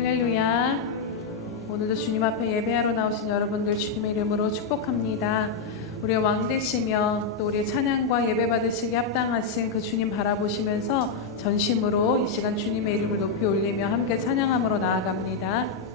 할렐루야. 오늘도 주님 앞에 예배하러 나오신 여러분들 주님의 이름으로 축복합니다. 우리의 왕 되시며 또 우리의 찬양과 예배 받으시기 합당하신 그 주님 바라보시면서 전심으로 이 시간 주님의 이름을 높이 올리며 함께 찬양함으로 나아갑니다.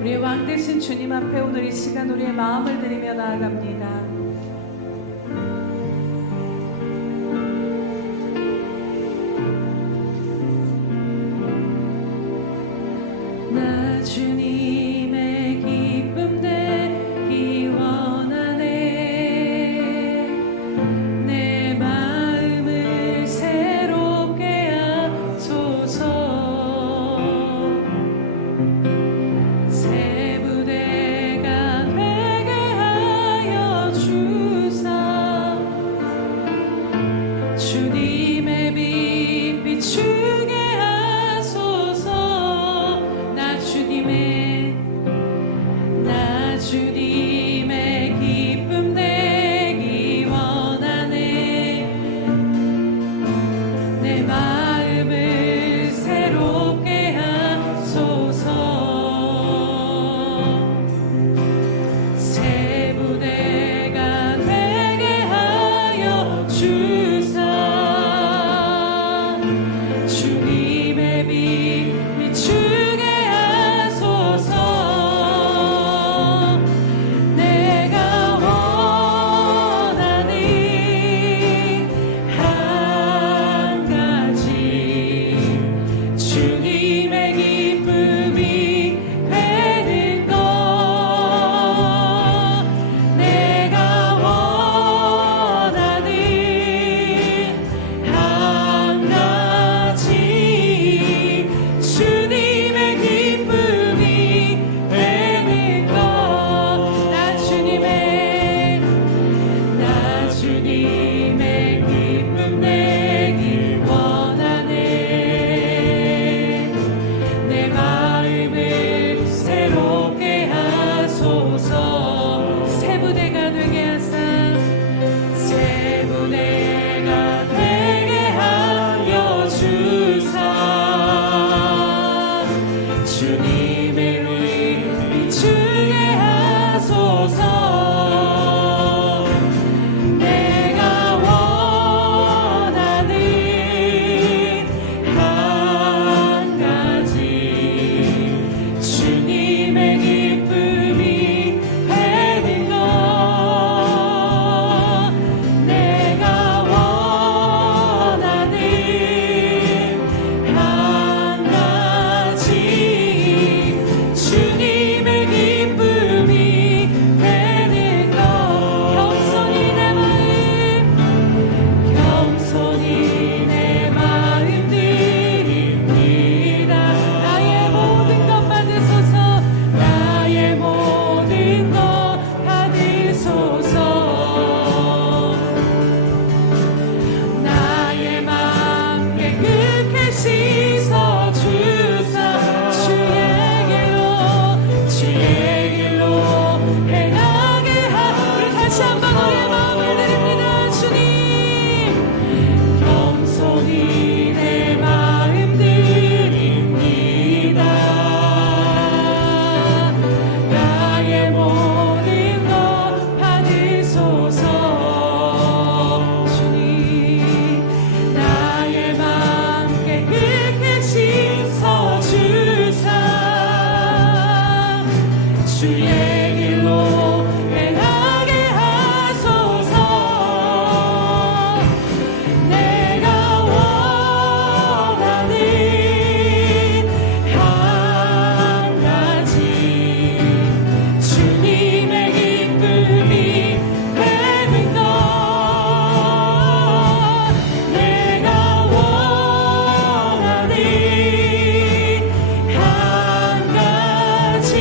우리의 왕 되신 주님 앞에 오늘 이 시간 우리의 마음을 드리며 나아갑니다. 나 주님의 기쁨 되기 원하네. 내 마음을 새롭게 하소서. 새 부대가 되게 하여 주 주의 길로 행하게 하소서. 내가 원하는 한 가지 주님의 기쁨이 되는 것. 내가 원하는 한 가지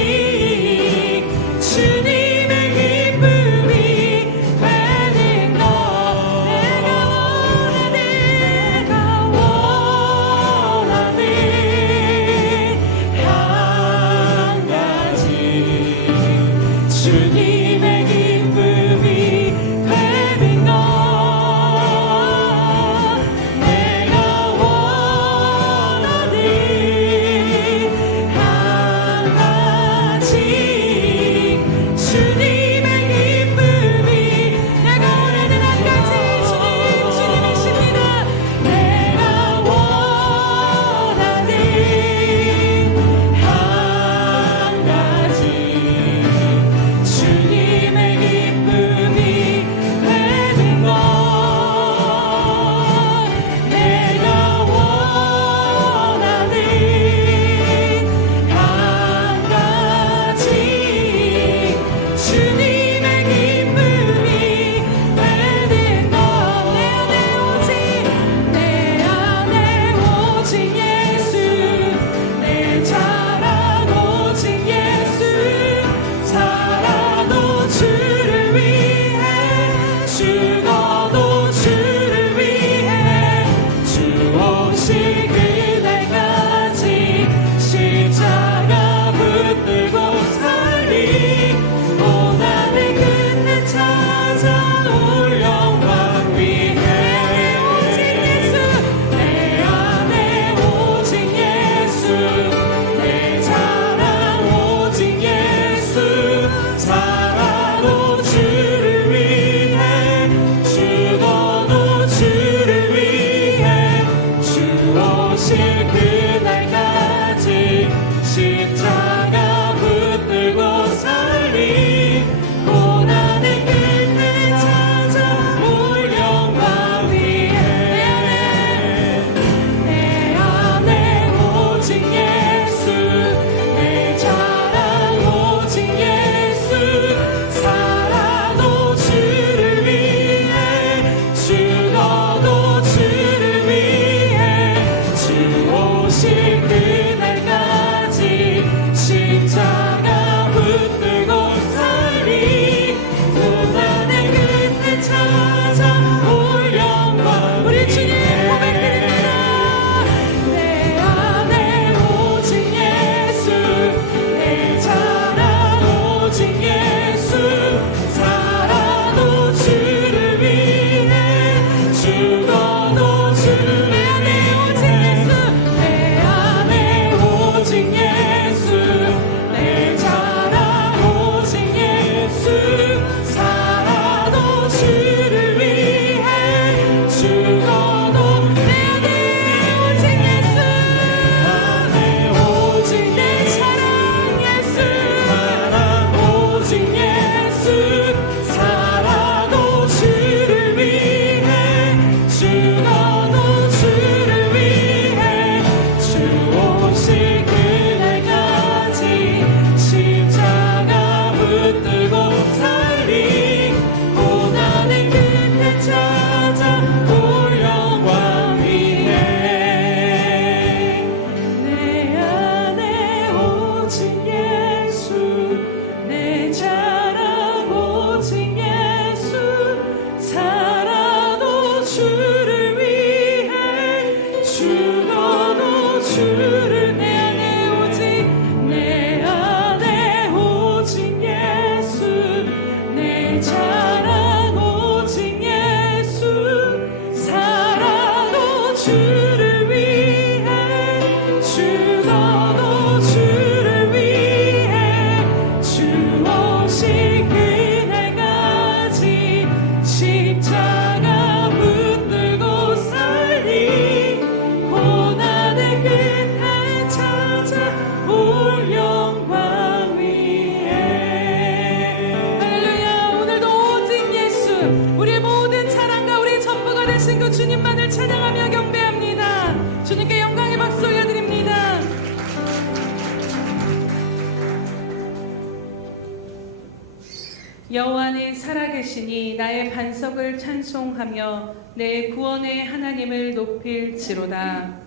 여호와는 살아계시니 나의 반석을 찬송하며 내 구원의 하나님을 높일지로다.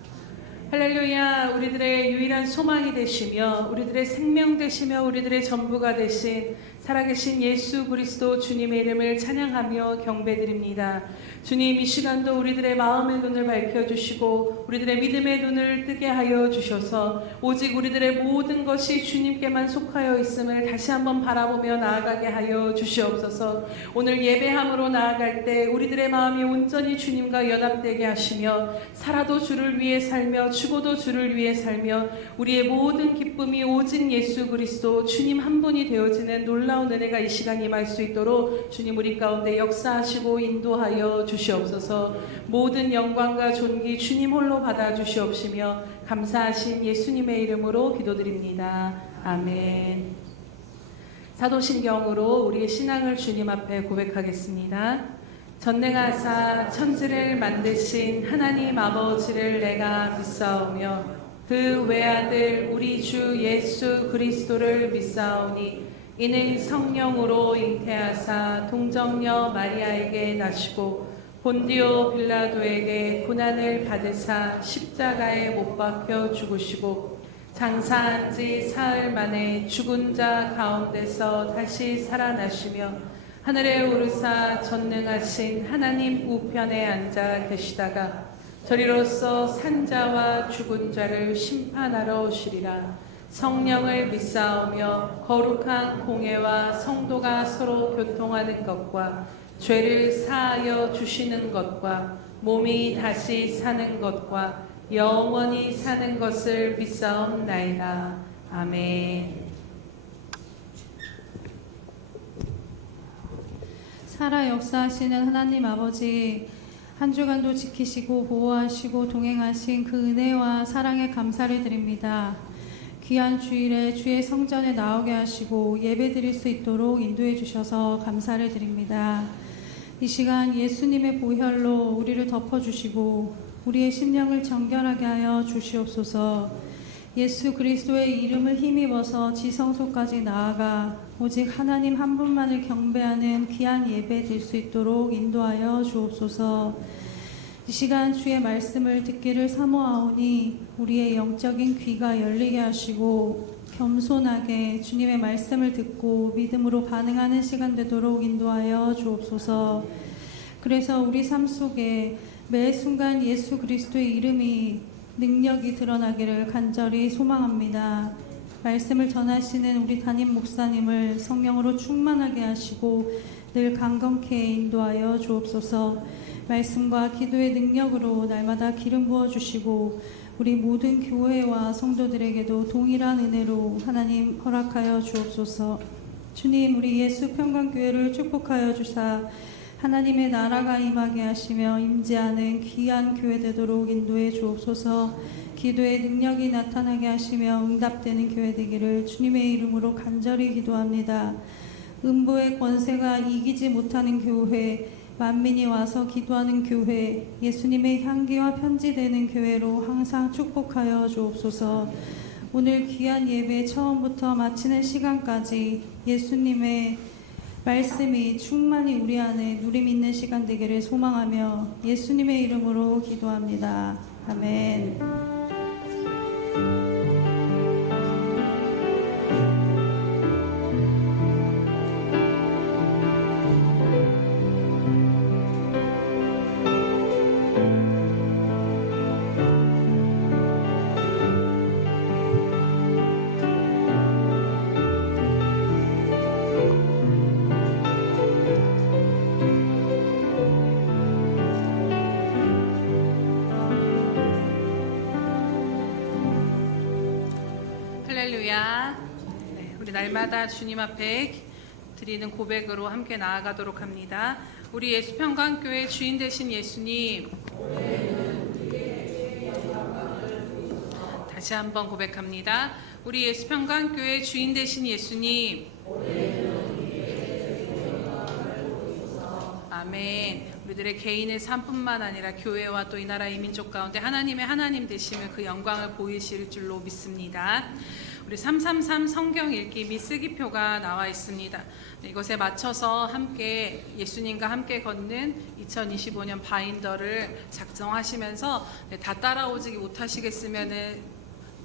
할렐루야. 우리들의 유일한 소망이 되시며 우리들의 생명 되시며 우리들의 전부가 되신 살아계신 예수 그리스도 주님의 이름을 찬양하며 경배드립니다. 주님, 이 시간도 우리들의 마음의 눈을 밝혀주시고 우리들의 믿음의 눈을 뜨게 하여 주셔서 오직 우리들의 모든 것이 주님께만 속하여 있음을 다시 한번 바라보며 나아가게 하여 주시옵소서. 오늘 예배함으로 나아갈 때 우리들의 마음이 온전히 주님과 연합되게 하시며 살아도 주를 위해 살며 죽어도 주를 위해 살며 우리의 모든 기쁨이 오직 예수 그리스도 주님 한 분이 되어지는 놀라운 은혜가 이 시간 임할 수 있도록 주님 우리 가운데 역사하시고 인도하여 주시옵소서. 모든 영광과 존귀 주님 홀로 받아 주시옵시며 감사하신 예수님의 이름으로 기도드립니다. 아멘. 사도신경으로 우리의 신앙을 주님 앞에 고백하겠습니다. 전능하사 천지를 만드신 하나님 아버지를 내가 믿사오며 그 외아들 우리 주 예수 그리스도를 믿사오니 이는 성령으로 잉태하사 동정녀 마리아에게 나시고 본디오 빌라도에게 고난을 받으사 십자가에 못 박혀 죽으시고 장사한 지 사흘 만에 죽은 자 가운데서 다시 살아나시며 하늘에 오르사 전능하신 하나님 우편에 앉아 계시다가 저리로서 산자와 죽은 자를 심판하러 오시리라. 성령을 믿사오며 거룩한 공회와 성도가 서로 교통하는 것과 죄를 사하여 주시는 것과 몸이 다시 사는 것과 영원히 사는 것을 믿사옵나이다. 아멘. 살아 역사하시는 하나님 아버지, 한 주간도 지키시고 보호하시고 동행하신 그 은혜와 사랑에 감사를 드립니다. 귀한 주일에 주의 성전에 나오게 하시고 예배드릴 수 있도록 인도해 주셔서 감사를 드립니다. 이 시간 예수님의 보혈로 우리를 덮어주시고 우리의 심령을 정결하게 하여 주시옵소서. 예수 그리스도의 이름을 힘입어서 지성소까지 나아가 오직 하나님 한 분만을 경배하는 귀한 예배 될 수 있도록 인도하여 주옵소서. 이 시간 주의 말씀을 듣기를 사모하오니 우리의 영적인 귀가 열리게 하시고 겸손하게 주님의 말씀을 듣고 믿음으로 반응하는 시간 되도록 인도하여 주옵소서. 그래서 우리 삶 속에 매 순간 예수 그리스도의 이름이 능력이 드러나기를 간절히 소망합니다. 말씀을 전하시는 우리 담임 목사님을 성령으로 충만하게 하시고 늘 강건케 인도하여 주옵소서. 말씀과 기도의 능력으로 날마다 기름 부어주시고 우리 모든 교회와 성도들에게도 동일한 은혜로 하나님 허락하여 주옵소서. 주님, 우리 예수 평강교회를 축복하여 주사 하나님의 나라가 임하게 하시며 임재하는 귀한 교회 되도록 인도해 주옵소서. 기도의 능력이 나타나게 하시며 응답되는 교회 되기를 주님의 이름으로 간절히 기도합니다. 음부의 권세가 이기지 못하는 교회, 만민이 와서 기도하는 교회, 예수님의 향기와 편지되는 교회로 항상 축복하여 주옵소서. 오늘 귀한 예배 처음부터 마치는 시간까지 예수님의 말씀이 충만히 우리 안에 누림 있는 시간 되기를 소망하며 예수님의 이름으로 기도합니다. 아멘. 할렐루야. 네, 우리 날마다 주님 앞에 드리는 고백으로 함께 나아가도록 합니다. 우리 예수평강교회 주인 되신 예수님, 다시 한번 고백합니다. 우리 예수평강교회 주인 되신 예수님, 아멘. 우리들의 개인의 삶뿐만 아니라 교회와 또 이 나라 이 민족 가운데 하나님의 하나님 되심을 그 영광을 보이실 줄로 믿습니다. 우리 333 성경 읽기 및 쓰기표가 나와 있습니다. 이것에 맞춰서 함께 예수님과 함께 걷는 2025년 바인더를 작성하시면서 다 따라오지 못하시겠으면은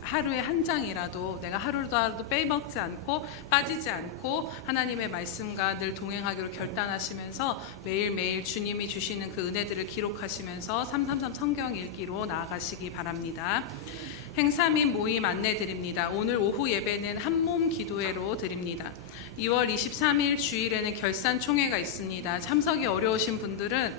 하루에 한 장이라도 내가 하루라도 빼먹지 않고 빠지지 않고 하나님의 말씀과 늘 동행하기로 결단하시면서 매일매일 주님이 주시는 그 은혜들을 기록하시면서 333 성경 읽기로 나아가시기 바랍니다. 행사 및 모임 안내 드립니다. 오늘 오후 예배는 한몸 기도회로 드립니다. 2월 23일 주일에는 결산 총회가 있습니다. 참석이 어려우신 분들은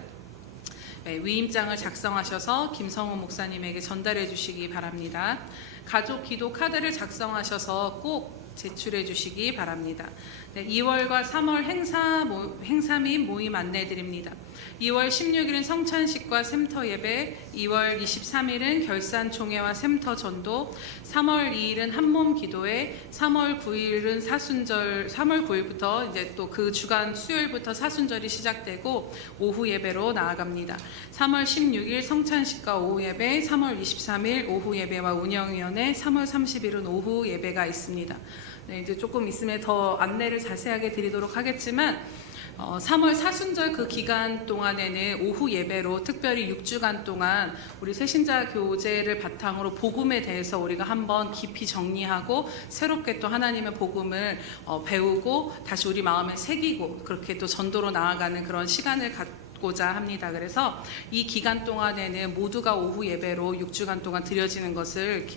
위임장을 작성하셔서 김성호 목사님에게 전달해 주시기 바랍니다. 가족 기도 카드를 작성하셔서 꼭 제출해 주시기 바랍니다. 2월과 3월 행사 및 모임 안내 드립니다. 2월 16일은 성찬식과 샘터 예배, 2월 23일은 결산총회와 샘터 전도, 3월 2일은 한몸 기도회, 3월 9일은 사순절, 3월 9일부터 이제 또 그 주간 수요일부터 사순절이 시작되고 오후 예배로 나아갑니다. 3월 16일 성찬식과 오후 예배, 3월 23일 오후 예배와 운영위원회, 3월 30일은 오후 예배가 있습니다. 이제 조금 있으면 더 안내를 자세하게 드리도록 하겠지만 3월 사순절 그 기간 동안에는 오후 예배로 특별히 6주간 동안 우리 새신자 교제를 바탕으로 복음에 대해서 우리가 한번 깊이 정리하고 새롭게 또 하나님의 복음을 배우고 다시 우리 마음에 새기고 그렇게 또 전도로 나아가는 그런 시간을 고자 합니다. 그래서 이 기간 동안에는 모두가 오후 예배로 6주간 동안 드려지는 것을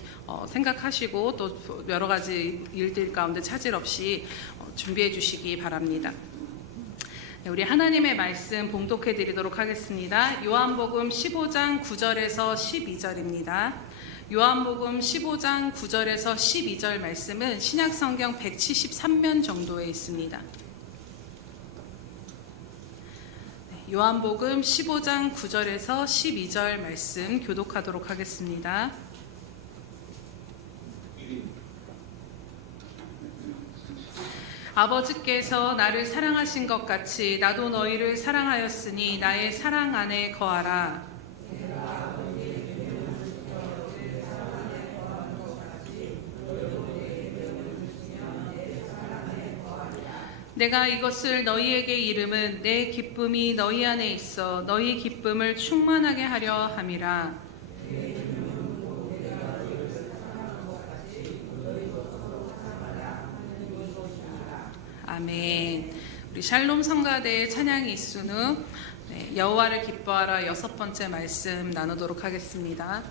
생각하시고 또 여러 가지 일들 가운데 차질 없이 준비해 주시기 바랍니다. 우리 하나님의 말씀 봉독해 드리도록 하겠습니다. 요한복음 15장 9절에서 12절입니다. 요한복음 15장 9절에서 12절 말씀은 신약성경 173면 정도에 있습니다. 요한복음 15장 9절에서 12절 말씀 교독하도록 하겠습니다. 아버지께서 나를 사랑하신 것 같이 나도 너희를 사랑하였으니 나의 사랑 안에 거하라. 내가 이것을 너희에게 이름은 내 기쁨이 너희 안에 있어 너희 기쁨을 충만하게 하려 함이라. 아멘. 우리 샬롬 성가대의 찬양이 있은 후 여호와를 기뻐하라 6번째 말씀 나누도록 하겠습니다.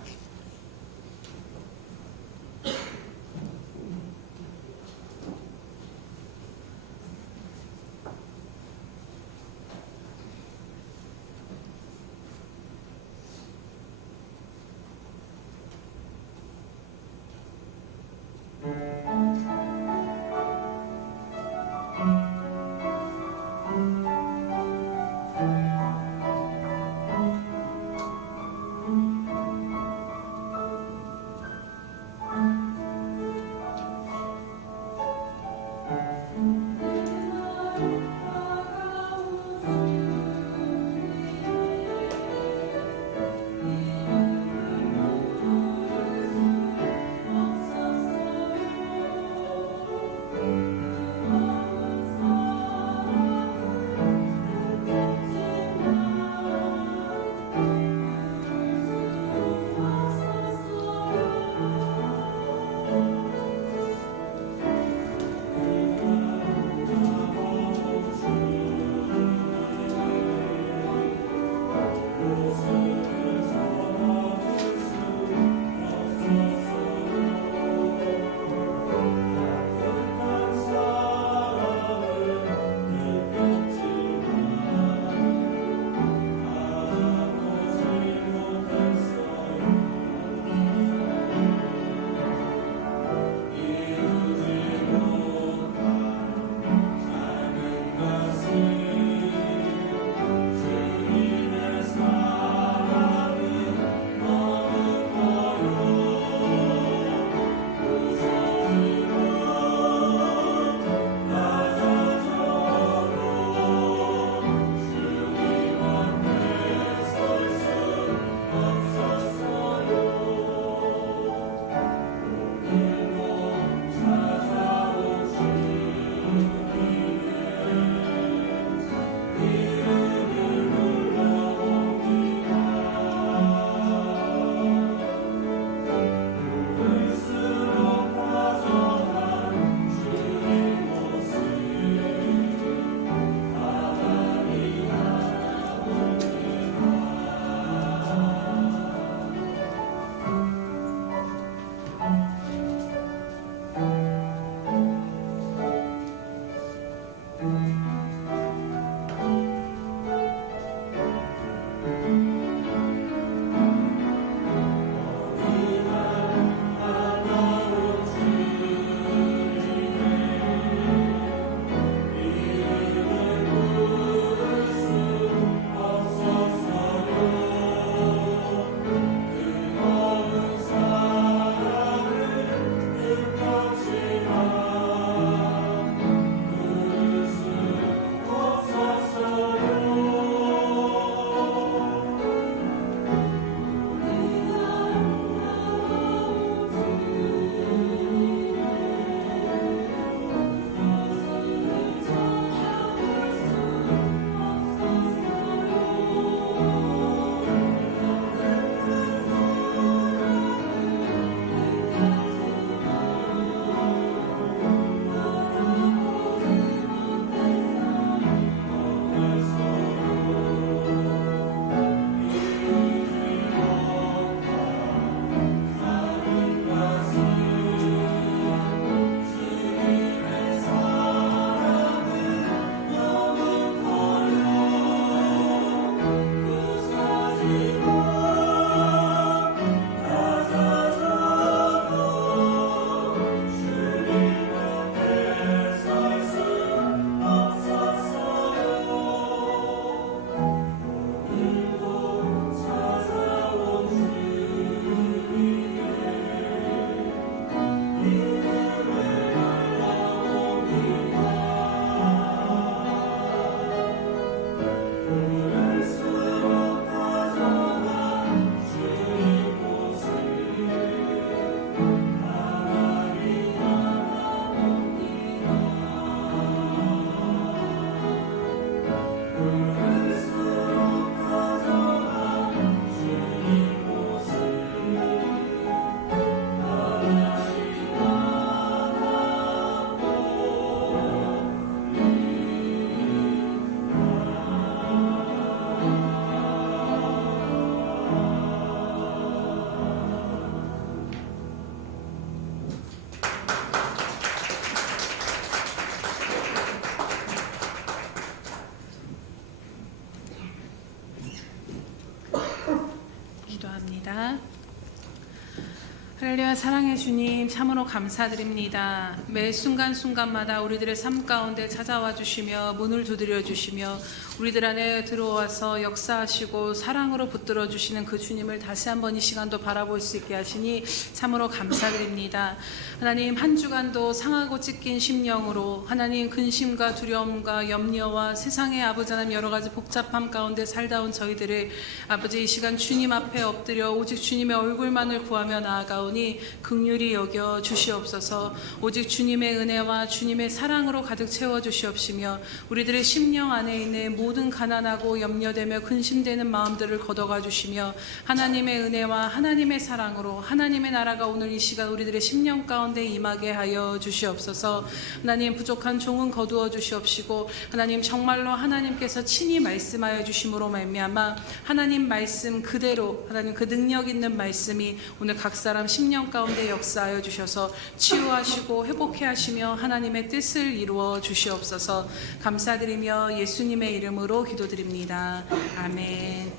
할렐루야. 사랑의 주님, 참으로 감사드립니다. 매 순간순간마다 우리들의 삶 가운데 찾아와 주시며 문을 두드려 주시며 우리들 안에 들어와서 역사하시고 사랑으로 붙들어 주시는 그 주님을 다시 한번 이 시간도 바라볼 수 있게 하시니 참으로 감사드립니다. 하나님, 한 주간도 상하고 찢긴 심령으로 하나님 근심과 두려움과 염려와 세상의 아버지 하나님 여러 가지 복잡함 가운데 살다 온 저희들을 아버지 이 시간 주님 앞에 엎드려 오직 주님의 얼굴만을 구하며 나아가오니 긍휼히 여겨 주시옵소서. 오직 주님의 은혜와 주님의 사랑으로 가득 채워 주시옵시며 우리들의 심령 안에 있는 모든 가난하고 염려되며 근심되는 마음들을 걷어가 주시며 하나님의 은혜와 하나님의 사랑으로 하나님의 나라가 오늘 이 시간 우리들의 심령 가운데 임하게 하여 주시옵소서. 하나님, 부족한 종은 거두어 주시옵시고 하나님, 정말로 하나님께서 친히 말씀하여 주심으로 말미암아 하나님 말씀 그대로 하나님 그 능력 있는 말씀이 오늘 각 사람 심령 가운데 역사하여 주셔서 치유하시고 회복해 하시며 하나님의 뜻을 이루어 주시옵소서. 감사드리며 예수님의 이름으로 기도드립니다. 아멘.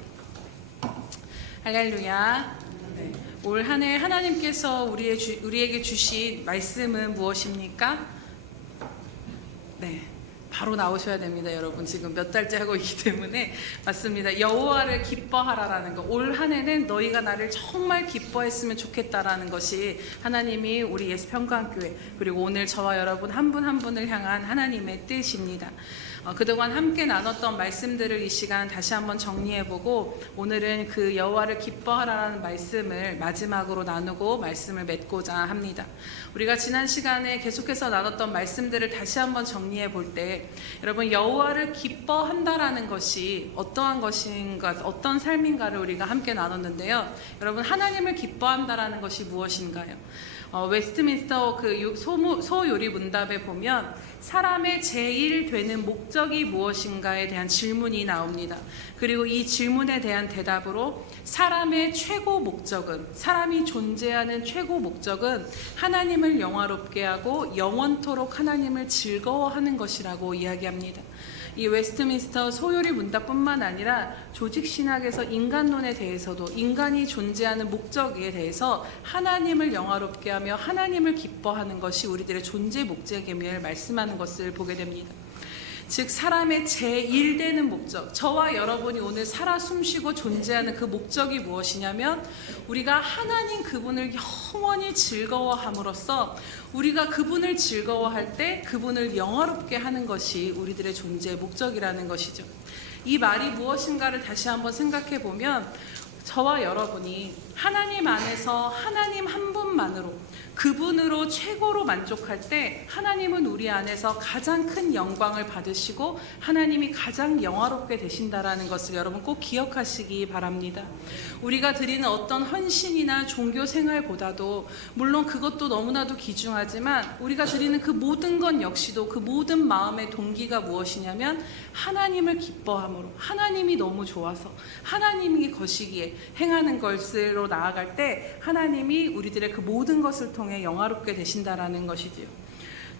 할렐루야. 올 한 해 하나님께서 우리에게 주신 말씀은 무엇입니까? 네, 바로 나오셔야 됩니다. 여러분, 지금 몇 달째 하고 있기 때문에 맞습니다. 여호와를 기뻐하라라는 거, 올 한 해는 너희가 나를 정말 기뻐했으면 좋겠다라는 것이 하나님이 우리 예수평강교회 그리고 오늘 저와 여러분 한 분 한 분을 향한 하나님의 뜻입니다. 그동안 함께 나눴던 말씀들을 이 시간 다시 한번 정리해보고 오늘은 그 여호와를 기뻐하라는 말씀을 마지막으로 나누고 말씀을 맺고자 합니다. 우리가 지난 시간에 계속해서 나눴던 말씀들을 다시 한번 정리해 볼 때 여러분, 여호와를 기뻐한다라는 것이 어떠한 것인가, 어떤 삶인가를 우리가 함께 나눴는데요. 여러분, 하나님을 기뻐한다라는 것이 무엇인가요? 웨스트민스터 그 소요리 문답에 보면 사람의 제일 되는 목적이 무엇인가에 대한 질문이 나옵니다. 그리고 이 질문에 대한 대답으로 사람의 최고 목적은, 사람이 존재하는 최고 목적은 하나님을 영화롭게 하고 영원토록 하나님을 즐거워하는 것이라고 이야기합니다. 이 웨스트민스터 소요리 문답뿐만 아니라 조직신학에서 인간론에 대해서도 인간이 존재하는 목적에 대해서 하나님을 영화롭게 하며 하나님을 기뻐하는 것이 우리들의 존재 목적임을 말씀하는 것을 보게 됩니다. 즉, 사람의 제1되는 목적, 저와 여러분이 오늘 살아 숨쉬고 존재하는 그 목적이 무엇이냐면 우리가 하나님 그분을 영원히 즐거워함으로써 우리가 그분을 즐거워할 때 그분을 영화롭게 하는 것이 우리들의 존재의 목적이라는 것이죠. 이 말이 무엇인가를 다시 한번 생각해 보면 저와 여러분이 하나님 안에서 하나님 한 분만으로 그분으로 최고로 만족할 때 하나님은 우리 안에서 가장 큰 영광을 받으시고 하나님이 가장 영화롭게 되신다라는 것을 여러분 꼭 기억하시기 바랍니다. 우리가 드리는 어떤 헌신이나 종교 생활보다도 물론 그것도 너무나도 귀중하지만 우리가 드리는 그 모든 것 역시도 그 모든 마음의 동기가 무엇이냐면 하나님을 기뻐함으로, 하나님이 너무 좋아서 하나님이 거시기에 행하는 것으로 나아갈 때 하나님이 우리들의 그 모든 것을 통해 영화롭게 되신다라는 것이지요.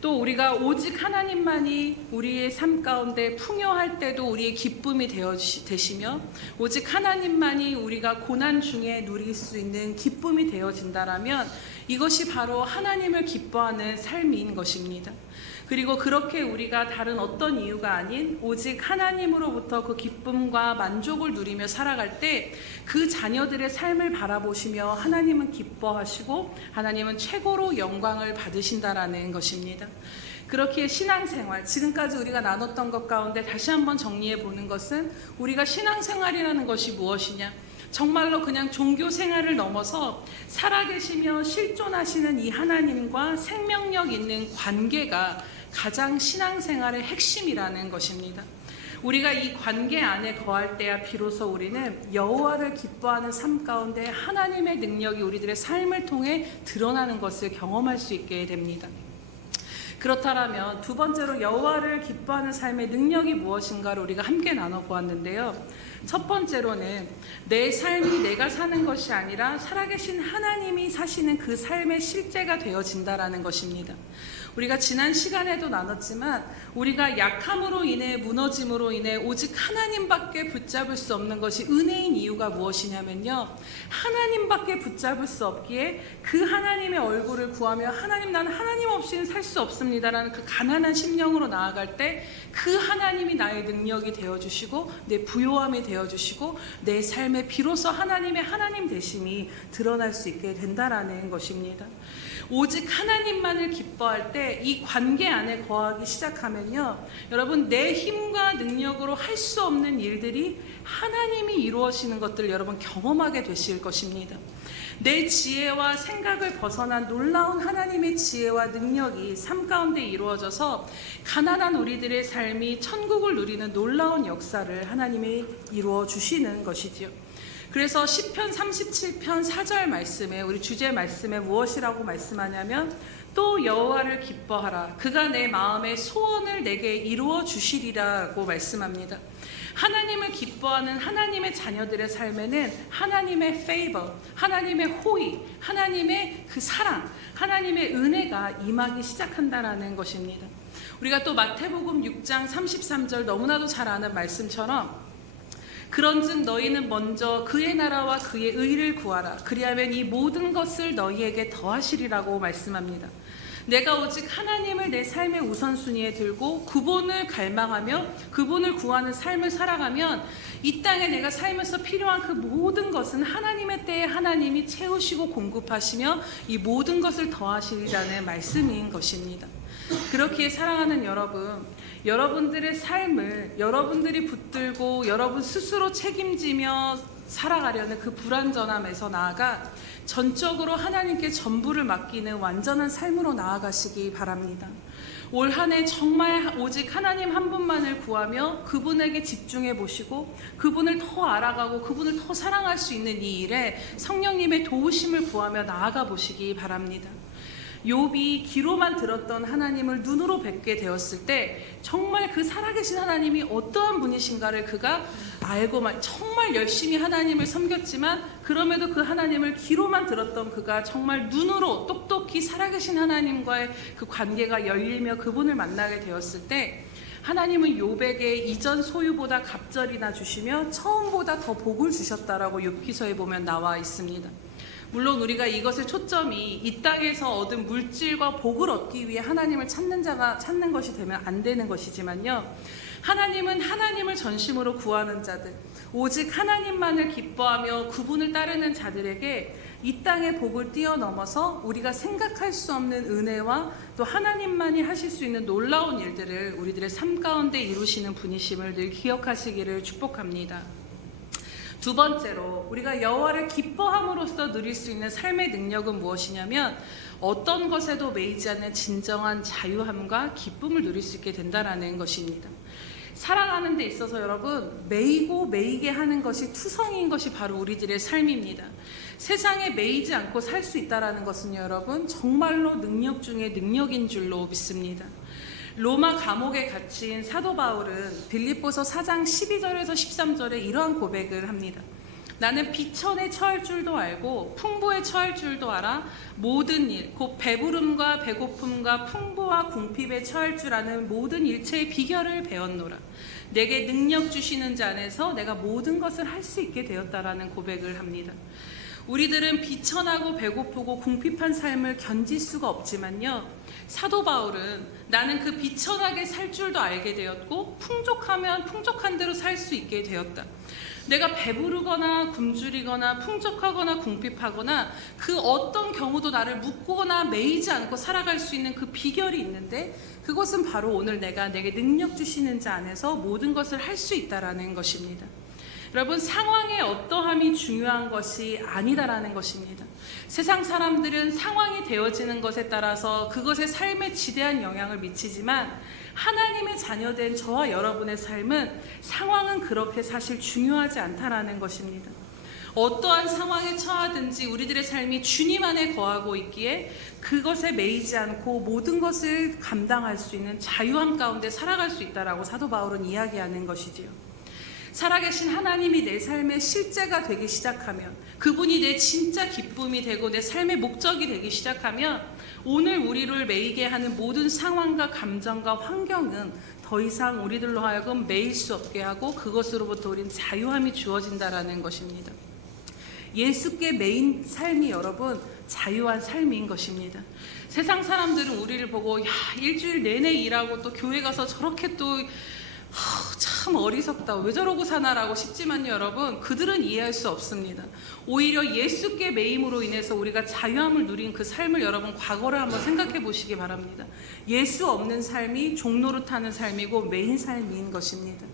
또 우리가 오직 하나님만이 우리의 삶 가운데 풍요할 때도 우리의 기쁨이 되시며 오직 하나님만이 우리가 고난 중에 누릴 수 있는 기쁨이 되어진다라면 이것이 바로 하나님을 기뻐하는 삶인 것입니다. 그리고 그렇게 우리가 다른 어떤 이유가 아닌 오직 하나님으로부터 그 기쁨과 만족을 누리며 살아갈 때 그 자녀들의 삶을 바라보시며 하나님은 기뻐하시고 하나님은 최고로 영광을 받으신다라는 것입니다. 그렇게 신앙생활, 지금까지 우리가 나눴던 것 가운데 다시 한번 정리해 보는 것은 우리가 신앙생활이라는 것이 무엇이냐? 정말로 그냥 종교 생활을 넘어서 살아계시며 실존하시는 이 하나님과 생명력 있는 관계가 가장 신앙생활의 핵심이라는 것입니다. 우리가 이 관계 안에 거할 때야 비로소 우리는 여호와를 기뻐하는 삶 가운데 하나님의 능력이 우리들의 삶을 통해 드러나는 것을 경험할 수 있게 됩니다. 그렇다면 두 번째로 여호와를 기뻐하는 삶의 능력이 무엇인가를 우리가 함께 나눠보았는데요. 첫 번째로는 내 삶이 내가 사는 것이 아니라 살아계신 하나님이 사시는 그 삶의 실제가 되어진다라는 것입니다. 우리가 지난 시간에도 나눴지만 우리가 약함으로 인해 무너짐으로 인해 오직 하나님밖에 붙잡을 수 없는 것이 은혜인 이유가 무엇이냐면요, 하나님밖에 붙잡을 수 없기에 그 하나님의 얼굴을 구하며 하나님, 나는 하나님 없이는 살 수 없습니다라는 그 가난한 심령으로 나아갈 때 그 하나님이 나의 능력이 되어주시고 내 부요함이 되어주시고 내 삶에 비로소 하나님의 하나님 되심이 드러날 수 있게 된다라는 것입니다. 오직 하나님만을 기뻐할 때 이 관계 안에 거하기 시작하면요, 여러분, 내 힘과 능력으로 할 수 없는 일들이 하나님이 이루어지는 것들을 여러분 경험하게 되실 것입니다. 내 지혜와 생각을 벗어난 놀라운 하나님의 지혜와 능력이 삶 가운데 이루어져서 가난한 우리들의 삶이 천국을 누리는 놀라운 역사를 하나님이 이루어 주시는 것이지요. 그래서 시편 37편 4절 말씀에, 우리 주제 말씀에 무엇이라고 말씀하냐면, 또 여호와를 기뻐하라, 그가 내 마음의 소원을 내게 이루어 주시리라고 말씀합니다. 하나님을 기뻐하는 하나님의 자녀들의 삶에는 하나님의 favor, 하나님의 호의, 하나님의 그 사랑, 하나님의 은혜가 임하기 시작한다라는 것입니다. 우리가 또 마태복음 6장 33절 너무나도 잘 아는 말씀처럼, 그런즉 너희는 먼저 그의 나라와 그의 의를 구하라, 그리하면 이 모든 것을 너희에게 더하시리라고 말씀합니다. 내가 오직 하나님을 내 삶의 우선순위에 들고 그분을 갈망하며 그분을 구하는 삶을 살아가면 이 땅에 내가 살면서 필요한 그 모든 것은 하나님의 때에 하나님이 채우시고 공급하시며 이 모든 것을 더하시리라는 말씀인 것입니다. 그렇기에 사랑하는 여러분, 여러분들의 삶을 여러분들이 붙들고 여러분 스스로 책임지며 살아가려는 그 불완전함에서 나아가 전적으로 하나님께 전부를 맡기는 완전한 삶으로 나아가시기 바랍니다. 올 한 해 정말 오직 하나님 한 분만을 구하며 그분에게 집중해 보시고 그분을 더 알아가고 그분을 더 사랑할 수 있는 이 일에 성령님의 도우심을 구하며 나아가 보시기 바랍니다. 욥이 귀로만 들었던 하나님을 눈으로 뵙게 되었을 때 정말 그 살아계신 하나님이 어떠한 분이신가를 그가 알고만 정말 열심히 하나님을 섬겼지만 그럼에도 그 하나님을 귀로만 들었던 그가 정말 눈으로 똑똑히 살아계신 하나님과의 그 관계가 열리며 그분을 만나게 되었을 때 하나님은 욥에게 이전 소유보다 갑절이나 주시며 처음보다 더 복을 주셨다라고 욥기서에 보면 나와 있습니다. 물론 우리가 이것의 초점이 이 땅에서 얻은 물질과 복을 얻기 위해 하나님을 찾는 것이 되면 안 되는 것이지만요, 하나님은 하나님을 전심으로 구하는 자들, 오직 하나님만을 기뻐하며 그분을 따르는 자들에게 이 땅의 복을 뛰어넘어서 우리가 생각할 수 없는 은혜와 또 하나님만이 하실 수 있는 놀라운 일들을 우리들의 삶 가운데 이루시는 분이심을 늘 기억하시기를 축복합니다. 두 번째로 우리가 여호와를 기뻐함으로써 누릴 수 있는 삶의 능력은 무엇이냐면 어떤 것에도 매이지 않는 진정한 자유함과 기쁨을 누릴 수 있게 된다는 것입니다. 살아가는 데 있어서 여러분, 매이고 매이게 하는 것이 투성이인 것이 바로 우리들의 삶입니다. 세상에 매이지 않고 살 수 있다는 것은요, 여러분, 정말로 능력 중에 능력인 줄로 믿습니다. 로마 감옥에 갇힌 사도 바울은 빌립보서 4장 12절에서 13절에 이러한 고백을 합니다. 나는 비천에 처할 줄도 알고 풍부에 처할 줄도 알아 모든 일, 곧 배부름과 배고픔과 풍부와 궁핍에 처할 줄 아는 모든 일체의 비결을 배웠노라. 내게 능력 주시는 자 안에서 내가 모든 것을 할 수 있게 되었다라는 고백을 합니다. 우리들은 비천하고 배고프고 궁핍한 삶을 견딜 수가 없지만요, 사도 바울은 나는 그 비천하게 살 줄도 알게 되었고 풍족하면 풍족한 대로 살 수 있게 되었다. 내가 배부르거나 굶주리거나 풍족하거나 궁핍하거나 그 어떤 경우도 나를 묶거나 매이지 않고 살아갈 수 있는 그 비결이 있는데 그것은 바로 오늘 내게 능력 주시는 자 안에서 모든 것을 할 수 있다라는 것입니다. 여러분, 상황의 어떠함이 중요한 것이 아니다라는 것입니다. 세상 사람들은 상황이 되어지는 것에 따라서 그것의 삶에 지대한 영향을 미치지만 하나님의 자녀된 저와 여러분의 삶은 상황은 그렇게 사실 중요하지 않다라는 것입니다. 어떠한 상황에 처하든지 우리들의 삶이 주님 안에 거하고 있기에 그것에 매이지 않고 모든 것을 감당할 수 있는 자유함 가운데 살아갈 수 있다라고 사도 바울은 이야기하는 것이지요. 살아계신 하나님이 내 삶의 실제가 되기 시작하면, 그분이 내 진짜 기쁨이 되고 내 삶의 목적이 되기 시작하면 오늘 우리를 매이게 하는 모든 상황과 감정과 환경은 더 이상 우리들로 하여금 매일 수 없게 하고 그것으로부터 우린 자유함이 주어진다라는 것입니다. 예수께 매인 삶이 여러분 자유한 삶인 것입니다. 세상 사람들은 우리를 보고 야 일주일 내내 일하고 또 교회 가서 저렇게 또 참 어리석다 왜 저러고 사나라고 싶지만요 여러분 그들은 이해할 수 없습니다. 오히려 예수께 매임으로 인해서 우리가 자유함을 누린 그 삶을 여러분 과거를 한번 생각해 보시기 바랍니다. 예수 없는 삶이 종노릇하는 삶이고 매인 삶인 것입니다.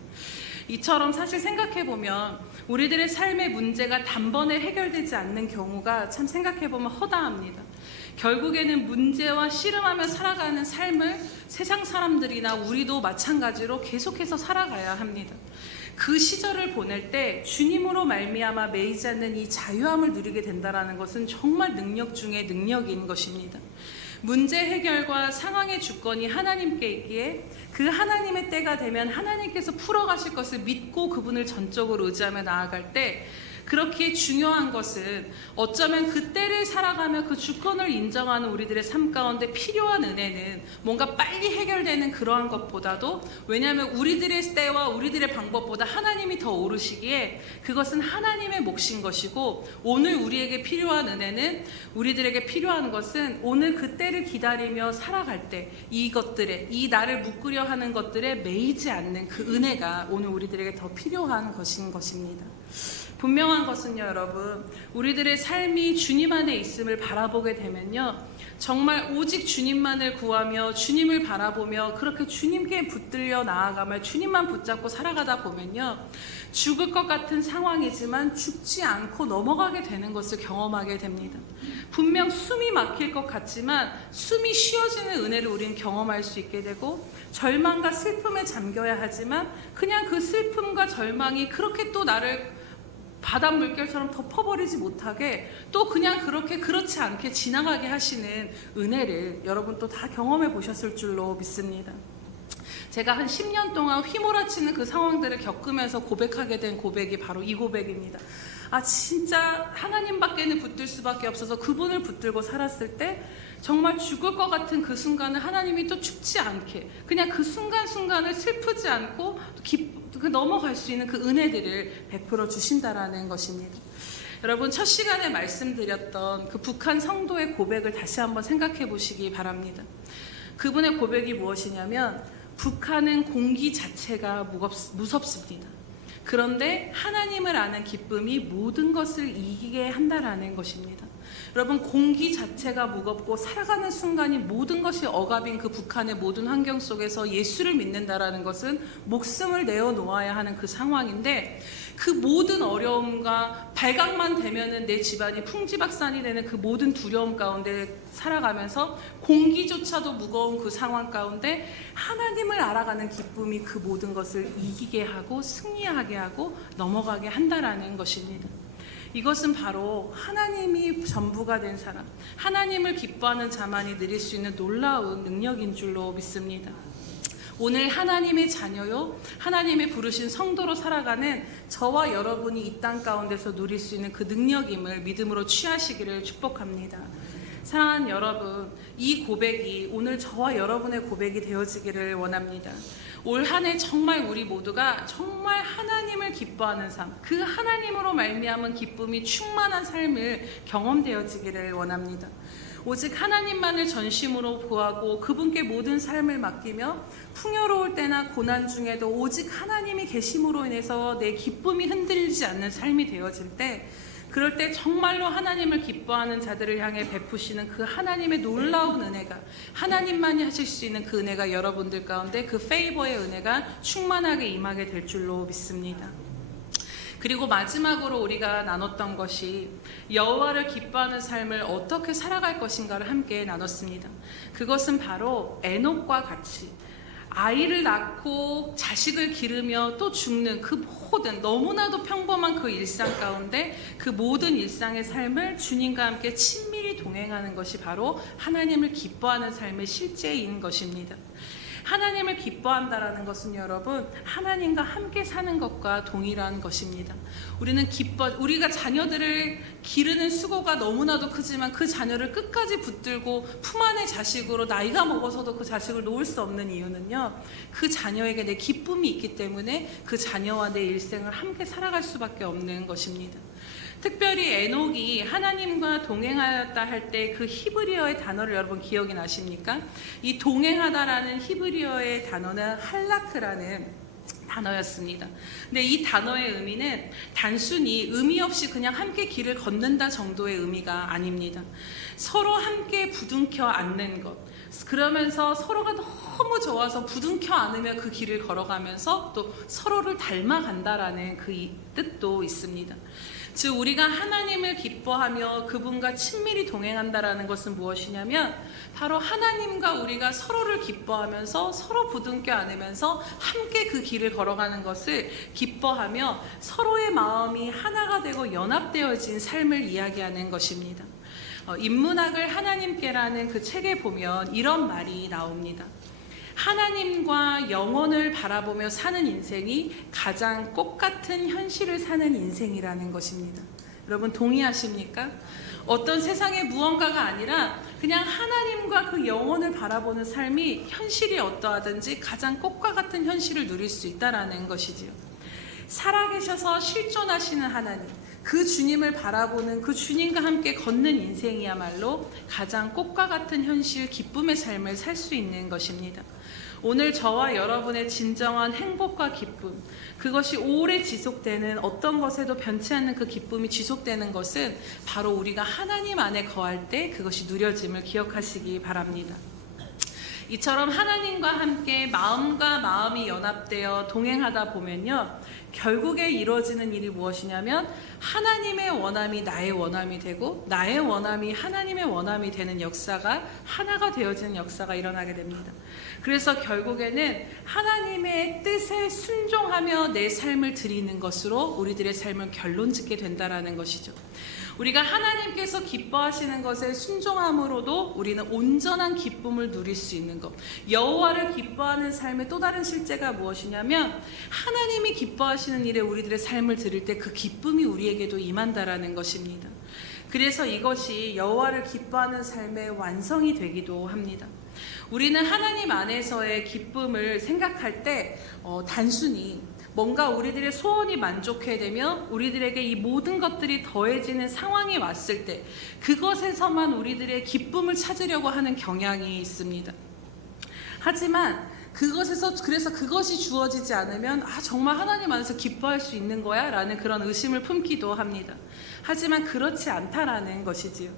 이처럼 사실 생각해 보면 우리들의 삶의 문제가 단번에 해결되지 않는 경우가 참 생각해 보면 허다합니다. 결국에는 문제와 씨름하며 살아가는 삶을 세상 사람들이나 우리도 마찬가지로 계속해서 살아가야 합니다. 그 시절을 보낼 때 주님으로 말미암아 매이지 않는 이 자유함을 누리게 된다는 것은 정말 능력 중에 능력인 것입니다. 문제 해결과 상황의 주권이 하나님께 있기에 그 하나님의 때가 되면 하나님께서 풀어가실 것을 믿고 그분을 전적으로 의지하며 나아갈 때 그렇게 중요한 것은 어쩌면 그 때를 살아가며 그 주권을 인정하는 우리들의 삶 가운데 필요한 은혜는 뭔가 빨리 해결되는 그러한 것보다도 왜냐하면 우리들의 때와 우리들의 방법보다 하나님이 더 오르시기에 그것은 하나님의 몫인 것이고 오늘 우리에게 필요한 은혜는 우리들에게 필요한 것은 오늘 그 때를 기다리며 살아갈 때 이것들에 이 나를 묶으려 하는 것들에 매이지 않는 그 은혜가 오늘 우리들에게 더 필요한 것인 것입니다. 분명한 것은요 여러분 우리들의 삶이 주님 안에 있음을 바라보게 되면요 정말 오직 주님만을 구하며 주님을 바라보며 그렇게 주님께 붙들려 나아가며 주님만 붙잡고 살아가다 보면요 죽을 것 같은 상황이지만 죽지 않고 넘어가게 되는 것을 경험하게 됩니다. 분명 숨이 막힐 것 같지만 숨이 쉬어지는 은혜를 우리는 경험할 수 있게 되고 절망과 슬픔에 잠겨야 하지만 그냥 그 슬픔과 절망이 그렇게 또 나를 바닷 물결처럼 덮어버리지 못하게 또 그냥 그렇게 그렇지 않게 지나가게 하시는 은혜를 여러분 또 다 경험해 보셨을 줄로 믿습니다. 제가 한 10년 동안 휘몰아치는 그 상황들을 겪으면서 고백하게 된 고백이 바로 이 고백입니다. 아 진짜 하나님밖에는 붙들 수밖에 없어서 그분을 붙들고 살았을 때 정말 죽을 것 같은 그 순간을 하나님이 또 죽지 않게 그냥 그 순간순간을 슬프지 않고 넘어갈 수 있는 그 은혜들을 베풀어 주신다라는 것입니다. 여러분 첫 시간에 말씀드렸던 그 북한 성도의 고백을 다시 한번 생각해 보시기 바랍니다. 그분의 고백이 무엇이냐면 북한은 공기 자체가 무섭습니다. 그런데 하나님을 아는 기쁨이 모든 것을 이기게 한다라는 것입니다. 여러분 공기 자체가 무겁고 살아가는 순간이 모든 것이 억압인 그 북한의 모든 환경 속에서 예수를 믿는다라는 것은 목숨을 내어놓아야 하는 그 상황인데 그 모든 어려움과 발각만 되면은 내 집안이 풍지박산이 되는 그 모든 두려움 가운데 살아가면서 공기조차도 무거운 그 상황 가운데 하나님을 알아가는 기쁨이 그 모든 것을 이기게 하고 승리하게 하고 넘어가게 한다라는 것입니다. 이것은 바로 하나님이 전부가 된 사람, 하나님을 기뻐하는 자만이 누릴 수 있는 놀라운 능력인 줄로 믿습니다. 오늘 하나님의 자녀요, 하나님의 부르신 성도로 살아가는 저와 여러분이 이 땅 가운데서 누릴 수 있는 그 능력임을 믿음으로 취하시기를 축복합니다. 사랑하는 여러분, 이 고백이 오늘 저와 여러분의 고백이 되어지기를 원합니다. 올 한 해 정말 우리 모두가 정말 하나님을 기뻐하는 삶, 그 하나님으로 말미암은 기쁨이 충만한 삶을 경험되어지기를 원합니다. 오직 하나님만을 전심으로 구하고 그분께 모든 삶을 맡기며 풍요로울 때나 고난 중에도 오직 하나님이 계심으로 인해서 내 기쁨이 흔들리지 않는 삶이 되어질 때 그럴 때 정말로 하나님을 기뻐하는 자들을 향해 베푸시는 그 하나님의 놀라운 은혜가 하나님만이 하실 수 있는 그 은혜가 여러분들 가운데 그 페이버의 은혜가 충만하게 임하게 될 줄로 믿습니다. 그리고 마지막으로 우리가 나눴던 것이 여호와를 기뻐하는 삶을 어떻게 살아갈 것인가를 함께 나눴습니다. 그것은 바로 에녹과 같이 아이를 낳고 자식을 기르며 또 죽는 그 모든 너무나도 평범한 그 일상 가운데 그 모든 일상의 삶을 주님과 함께 친밀히 동행하는 것이 바로 하나님을 기뻐하는 삶의 실제인 것입니다. 하나님을 기뻐한다라는 것은 여러분 하나님과 함께 사는 것과 동일한 것입니다. 우리가 자녀들을 기르는 수고가 너무나도 크지만 그 자녀를 끝까지 붙들고 품 안의 자식으로 나이가 먹어서도 그 자식을 놓을 수 없는 이유는요, 그 자녀에게 내 기쁨이 있기 때문에 그 자녀와 내 일생을 함께 살아갈 수밖에 없는 것입니다. 특별히 에녹이 하나님과 동행하였다 할 때 그 히브리어의 단어를 여러분 기억이 나십니까? 이 동행하다라는 히브리어의 단어는 할라크라는 단어였습니다. 근데 이 단어의 의미는 단순히 의미 없이 그냥 함께 길을 걷는다 정도의 의미가 아닙니다. 서로 함께 부둥켜 안는 것. 그러면서 서로가 너무 좋아서 부둥켜 안으며 그 길을 걸어가면서 또 서로를 닮아간다라는 그 뜻도 있습니다. 즉 우리가 하나님을 기뻐하며 그분과 친밀히 동행한다라는 것은 무엇이냐면 바로 하나님과 우리가 서로를 기뻐하면서 서로 부둥켜 안으면서 함께 그 길을 걸어가는 것을 기뻐하며 서로의 마음이 하나가 되고 연합되어진 삶을 이야기하는 것입니다. 인문학을 하나님께라는 그 책에 보면 이런 말이 나옵니다. 하나님과 영혼을 바라보며 사는 인생이 가장 꽃 같은 현실을 사는 인생이라는 것입니다. 여러분 동의하십니까? 어떤 세상의 무언가가 아니라 그냥 하나님과 그 영혼을 바라보는 삶이 현실이 어떠하든지 가장 꽃과 같은 현실을 누릴 수 있다는 것이지요. 살아계셔서 실존하시는 하나님, 그 주님을 바라보는 그 주님과 함께 걷는 인생이야말로 가장 꽃과 같은 현실, 기쁨의 삶을 살 수 있는 것입니다. 오늘 저와 여러분의 진정한 행복과 기쁨, 그것이 오래 지속되는 어떤 것에도 변치 않는 그 기쁨이 지속되는 것은 바로 우리가 하나님 안에 거할 때 그것이 누려짐을 기억하시기 바랍니다. 이처럼 하나님과 함께 마음과 마음이 연합되어 동행하다 보면요, 결국에 이루어지는 일이 무엇이냐면 하나님의 원함이 나의 원함이 되고 나의 원함이 하나님의 원함이 되는 역사가 하나가 되어지는 역사가 일어나게 됩니다. 그래서 결국에는 하나님의 뜻에 순종하며 내 삶을 드리는 것으로 우리들의 삶을 결론짓게 된다라는 것이죠. 우리가 하나님께서 기뻐하시는 것에 순종함으로도 우리는 온전한 기쁨을 누릴 수 있는 것. 여호와를 기뻐하는 삶의 또 다른 실제가 무엇이냐면 하나님이 기뻐하시는 일에 우리들의 삶을 드릴 때 그 기쁨이 우리에게도 임한다라는 것입니다. 그래서 이것이 여호와를 기뻐하는 삶의 완성이 되기도 합니다. 우리는 하나님 안에서의 기쁨을 생각할 때 단순히 뭔가 우리들의 소원이 만족해야 되며 우리들에게 이 모든 것들이 더해지는 상황이 왔을 때 그것에서만 우리들의 기쁨을 찾으려고 하는 경향이 있습니다. 하지만 그래서 그것이 주어지지 않으면 정말 하나님 안에서 기뻐할 수 있는 거야? 라는 그런 의심을 품기도 합니다. 하지만 그렇지 않다라는 것이지요.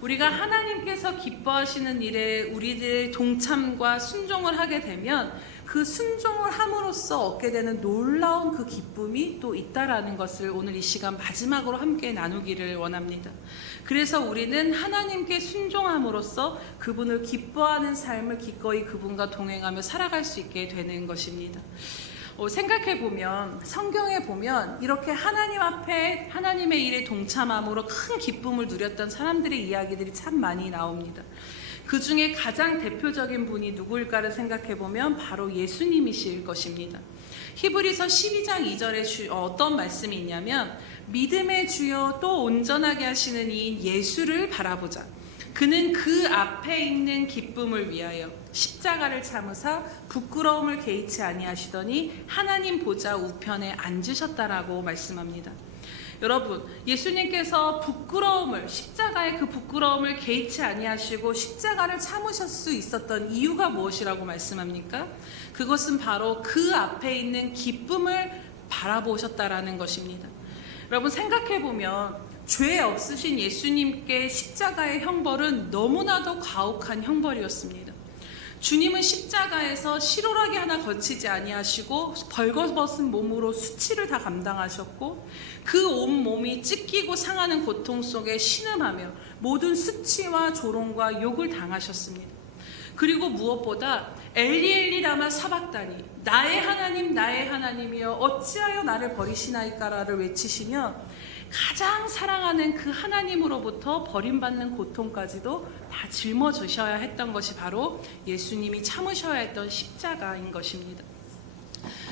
우리가 하나님께서 기뻐하시는 일에 우리들의 동참과 순종을 하게 되면 그 순종을 함으로써 얻게 되는 놀라운 그 기쁨이 또 있다라는 것을 오늘 이 시간 마지막으로 함께 나누기를 원합니다. 그래서 우리는 하나님께 순종함으로써 그분을 기뻐하는 삶을 기꺼이 그분과 동행하며 살아갈 수 있게 되는 것입니다. 생각해보면 성경에 보면 이렇게 하나님 앞에 하나님의 일에 동참함으로 큰 기쁨을 누렸던 사람들의 이야기들이 참 많이 나옵니다. 그 중에 가장 대표적인 분이 누구일까를 생각해보면 바로 예수님이실 것입니다. 히브리서 12장 2절에 어떤 말씀이 있냐면 믿음의 주여 또 온전하게 하시는 이인 예수를 바라보자. 그는 그 앞에 있는 기쁨을 위하여 십자가를 참으사 부끄러움을 개의치 아니하시더니 하나님 보좌 우편에 앉으셨다라고 말씀합니다. 여러분, 예수님께서 십자가의 그 부끄러움을 개의치 아니하시고 십자가를 참으실 수 있었던 이유가 무엇이라고 말씀합니까? 그것은 바로 그 앞에 있는 기쁨을 바라보셨다라는 것입니다. 여러분, 생각해보면 죄 없으신 예수님께 십자가의 형벌은 너무나도 가혹한 형벌이었습니다. 주님은 십자가에서 실오라기 하나 거치지 아니하시고 벌거벗은 몸으로 수치를 다 감당하셨고 그 온 몸이 찢기고 상하는 고통 속에 신음하며 모든 수치와 조롱과 욕을 당하셨습니다. 그리고 무엇보다 엘리 엘리 라마 사박다니 나의 하나님 나의 하나님이여 어찌하여 나를 버리시나이까라를 외치시며 가장 사랑하는 그 하나님으로부터 버림받는 고통까지도 다 짊어지셔야 했던 것이 바로 예수님이 참으셔야 했던 십자가인 것입니다.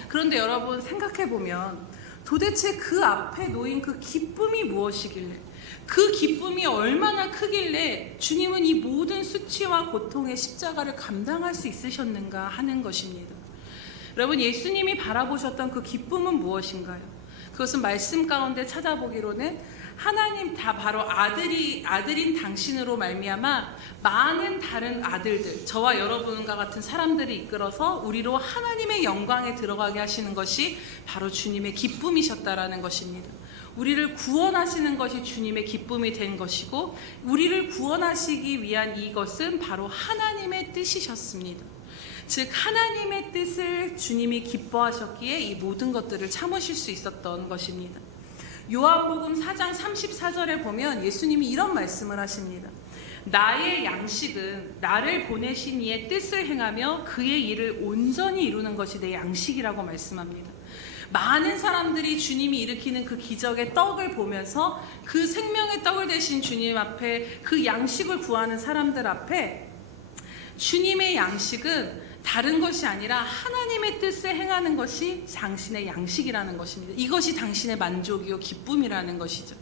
그런데 여러분 생각해 보면 도대체 그 앞에 놓인 그 기쁨이 무엇이길래, 그 기쁨이 얼마나 크길래 주님은 이 모든 수치와 고통의 십자가를 감당할 수 있으셨는가 하는 것입니다. 여러분, 예수님이 바라보셨던 그 기쁨은 무엇인가요? 그것은 말씀 가운데 찾아보기로는 하나님 다 바로 아들인 당신으로 말미암아 많은 다른 아들들, 저와 여러분과 같은 사람들을 이끌어서 우리로 하나님의 영광에 들어가게 하시는 것이 바로 주님의 기쁨이셨다라는 것입니다. 우리를 구원하시는 것이 주님의 기쁨이 된 것이고, 우리를 구원하시기 위한 이것은 바로 하나님의 뜻이셨습니다. 즉 하나님의 뜻을 주님이 기뻐하셨기에 이 모든 것들을 참으실 수 있었던 것입니다. 요한복음 4장 34절에 보면 예수님이 이런 말씀을 하십니다. 나의 양식은 나를 보내신 이의 뜻을 행하며 그의 일을 온전히 이루는 것이 내 양식이라고 말씀합니다. 많은 사람들이 주님이 일으키는 그 기적의 떡을 보면서 그 생명의 떡을 대신 주님 앞에 그 양식을 구하는 사람들 앞에 주님의 양식은 다른 것이 아니라 하나님의 뜻을 행하는 것이 당신의 양식이라는 것입니다. 이것이 당신의 만족이요 기쁨이라는 것이죠.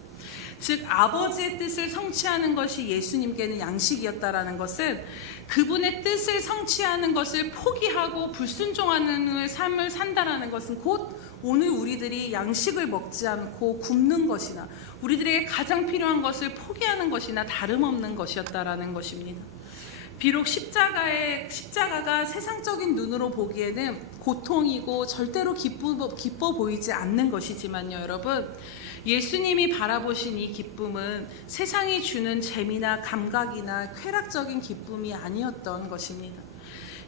즉 아버지의 뜻을 성취하는 것이 예수님께는 양식이었다라는 것은 그분의 뜻을 성취하는 것을 포기하고 불순종하는 삶을 산다라는 것은 곧 오늘 우리들이 양식을 먹지 않고 굶는 것이나 우리들에게 가장 필요한 것을 포기하는 것이나 다름없는 것이었다라는 것입니다. 비록 십자가가 세상적인 눈으로 보기에는 고통이고 절대로 기뻐 보이지 않는 것이지만요, 여러분, 예수님이 바라보신 이 기쁨은 세상이 주는 재미나 감각이나 쾌락적인 기쁨이 아니었던 것입니다.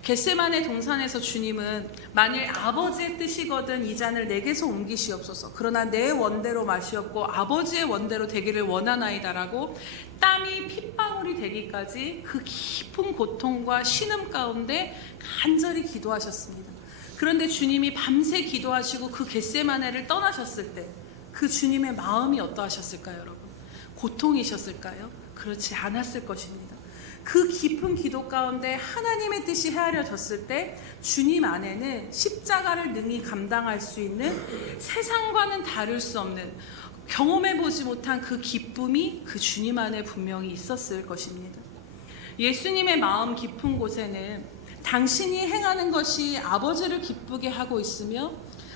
겟세마네 동산에서 주님은 만일 아버지의 뜻이거든 이 잔을 내게서 옮기시옵소서, 그러나 내 원대로 마시옵고 아버지의 원대로 되기를 원하나이다라고 땀이 핏방울이 되기까지 그 깊은 고통과 신음 가운데 간절히 기도하셨습니다. 그런데 주님이 밤새 기도하시고 그 겟세마네를 떠나셨을 때 그 주님의 마음이 어떠하셨을까요, 여러분? 고통이셨을까요? 그렇지 않았을 것입니다. 그 깊은 기도 가운데 하나님의 뜻이 헤아려졌을 때 주님 안에는 십자가를 능히 감당할 수 있는 세상과는 다를 수 없는 경험해보지 못한 그 기쁨이 그 주님 안에 분명히 있었을 것입니다. 예수님의 마음 깊은 곳에는 당신이 행하는 것이 아버지를 기쁘게 하고 있으며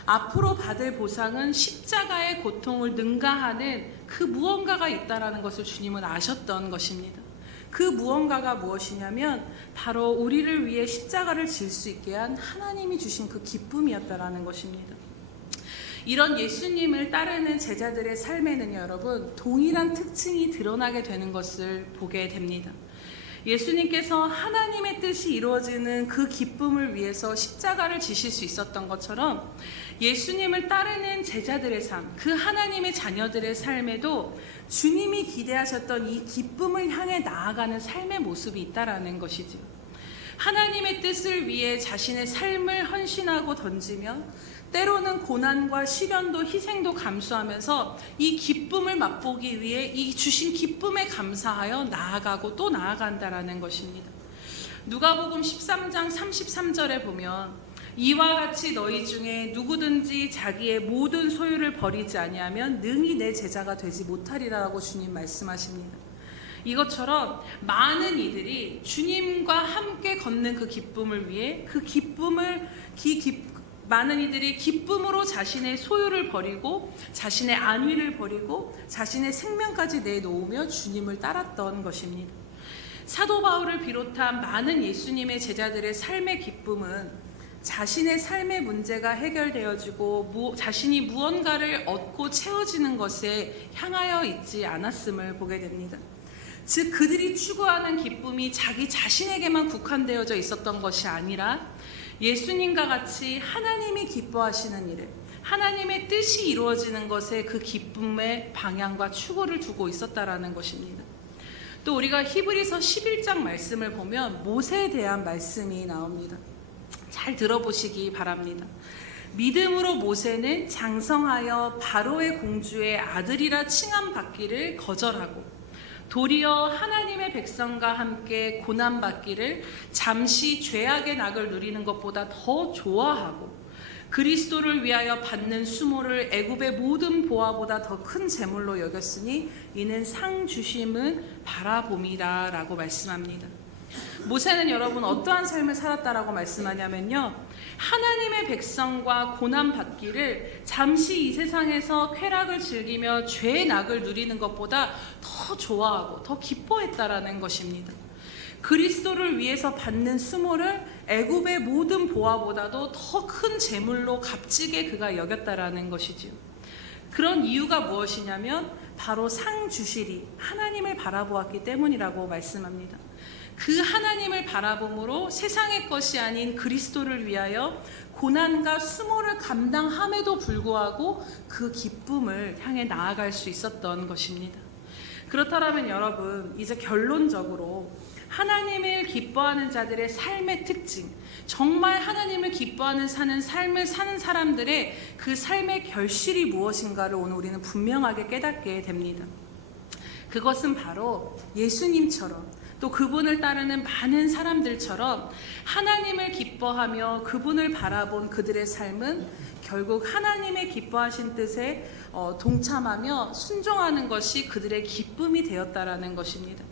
앞으로 받을 보상은 십자가의 고통을 능가하는 그 무언가가 있다는 것을 주님은 아셨던 것입니다. 그 무언가가 무엇이냐면 바로 우리를 위해 십자가를 질 수 있게 한 하나님이 주신 그 기쁨이었다라는 것입니다. 이런 예수님을 따르는 제자들의 삶에는요, 여러분, 동일한 특징이 드러나게 되는 것을 보게 됩니다. 예수님께서 하나님의 뜻이 이루어지는 그 기쁨을 위해서 십자가를 지실 수 있었던 것처럼 예수님을 따르는 제자들의 삶, 그 하나님의 자녀들의 삶에도 주님이 기대하셨던 이 기쁨을 향해 나아가는 삶의 모습이 있다라는 것이죠. 하나님의 뜻을 위해 자신의 삶을 헌신하고 던지며 때로는 고난과 시련도 희생도 감수하면서 이 기쁨을 맛보기 위해 이 주신 기쁨에 감사하여 나아가고 또 나아간다라는 것입니다. 누가복음 13장 33절에 보면 이와 같이 너희 중에 누구든지 자기의 모든 소유를 버리지 아니하면 능히 내 제자가 되지 못하리라고 주님 말씀하십니다. 이것처럼 많은 이들이 주님과 함께 걷는 그 기쁨을 위해 많은 이들이 기쁨으로 자신의 소유를 버리고 자신의 안위를 버리고 자신의 생명까지 내놓으며 주님을 따랐던 것입니다. 사도 바울을 비롯한 많은 예수님의 제자들의 삶의 기쁨은 자신의 삶의 문제가 해결되어지고 자신이 무언가를 얻고 채워지는 것에 향하여 있지 않았음을 보게 됩니다. 즉 그들이 추구하는 기쁨이 자기 자신에게만 국한되어져 있었던 것이 아니라 예수님과 같이 하나님이 기뻐하시는 일을, 하나님의 뜻이 이루어지는 것에 그 기쁨의 방향과 추구를 두고 있었다라는 것입니다. 또 우리가 히브리서 11장 말씀을 보면 모세에 대한 말씀이 나옵니다. 잘 들어보시기 바랍니다. 믿음으로 모세는 장성하여 바로의 공주의 아들이라 칭함받기를 거절하고 도리어 하나님의 백성과 함께 고난받기를 잠시 죄악의 낙을 누리는 것보다 더 좋아하고 그리스도를 위하여 받는 수모를 애굽의 모든 보화보다 더 큰 재물로 여겼으니 이는 상 주심은 바라봄이라 라고 말씀합니다. 모세는 여러분 어떠한 삶을 살았다라고 말씀하냐면요, 하나님의 백성과 고난받기를 잠시 이 세상에서 쾌락을 즐기며 죄의 낙을 누리는 것보다 더 좋아하고 더 기뻐했다라는 것입니다. 그리스도를 위해서 받는 수모를 애굽의 모든 보화보다도 더 큰 재물로 값지게 그가 여겼다라는 것이지요. 그런 이유가 무엇이냐면 바로 상 주시리 하나님을 바라보았기 때문이라고 말씀합니다. 그 하나님을 바라봄으로 세상의 것이 아닌 그리스도를 위하여 고난과 수모를 감당함에도 불구하고 그 기쁨을 향해 나아갈 수 있었던 것입니다. 그렇다면 여러분, 이제 결론적으로 하나님을 기뻐하는 자들의 삶의 특징, 정말 하나님을 기뻐하는 삶을 사는 사람들의 그 삶의 결실이 무엇인가를 오늘 우리는 분명하게 깨닫게 됩니다. 그것은 바로 예수님처럼 또 그분을 따르는 많은 사람들처럼 하나님을 기뻐하며 그분을 바라본 그들의 삶은 결국 하나님의 기뻐하신 뜻에 동참하며 순종하는 것이 그들의 기쁨이 되었다라는 것입니다.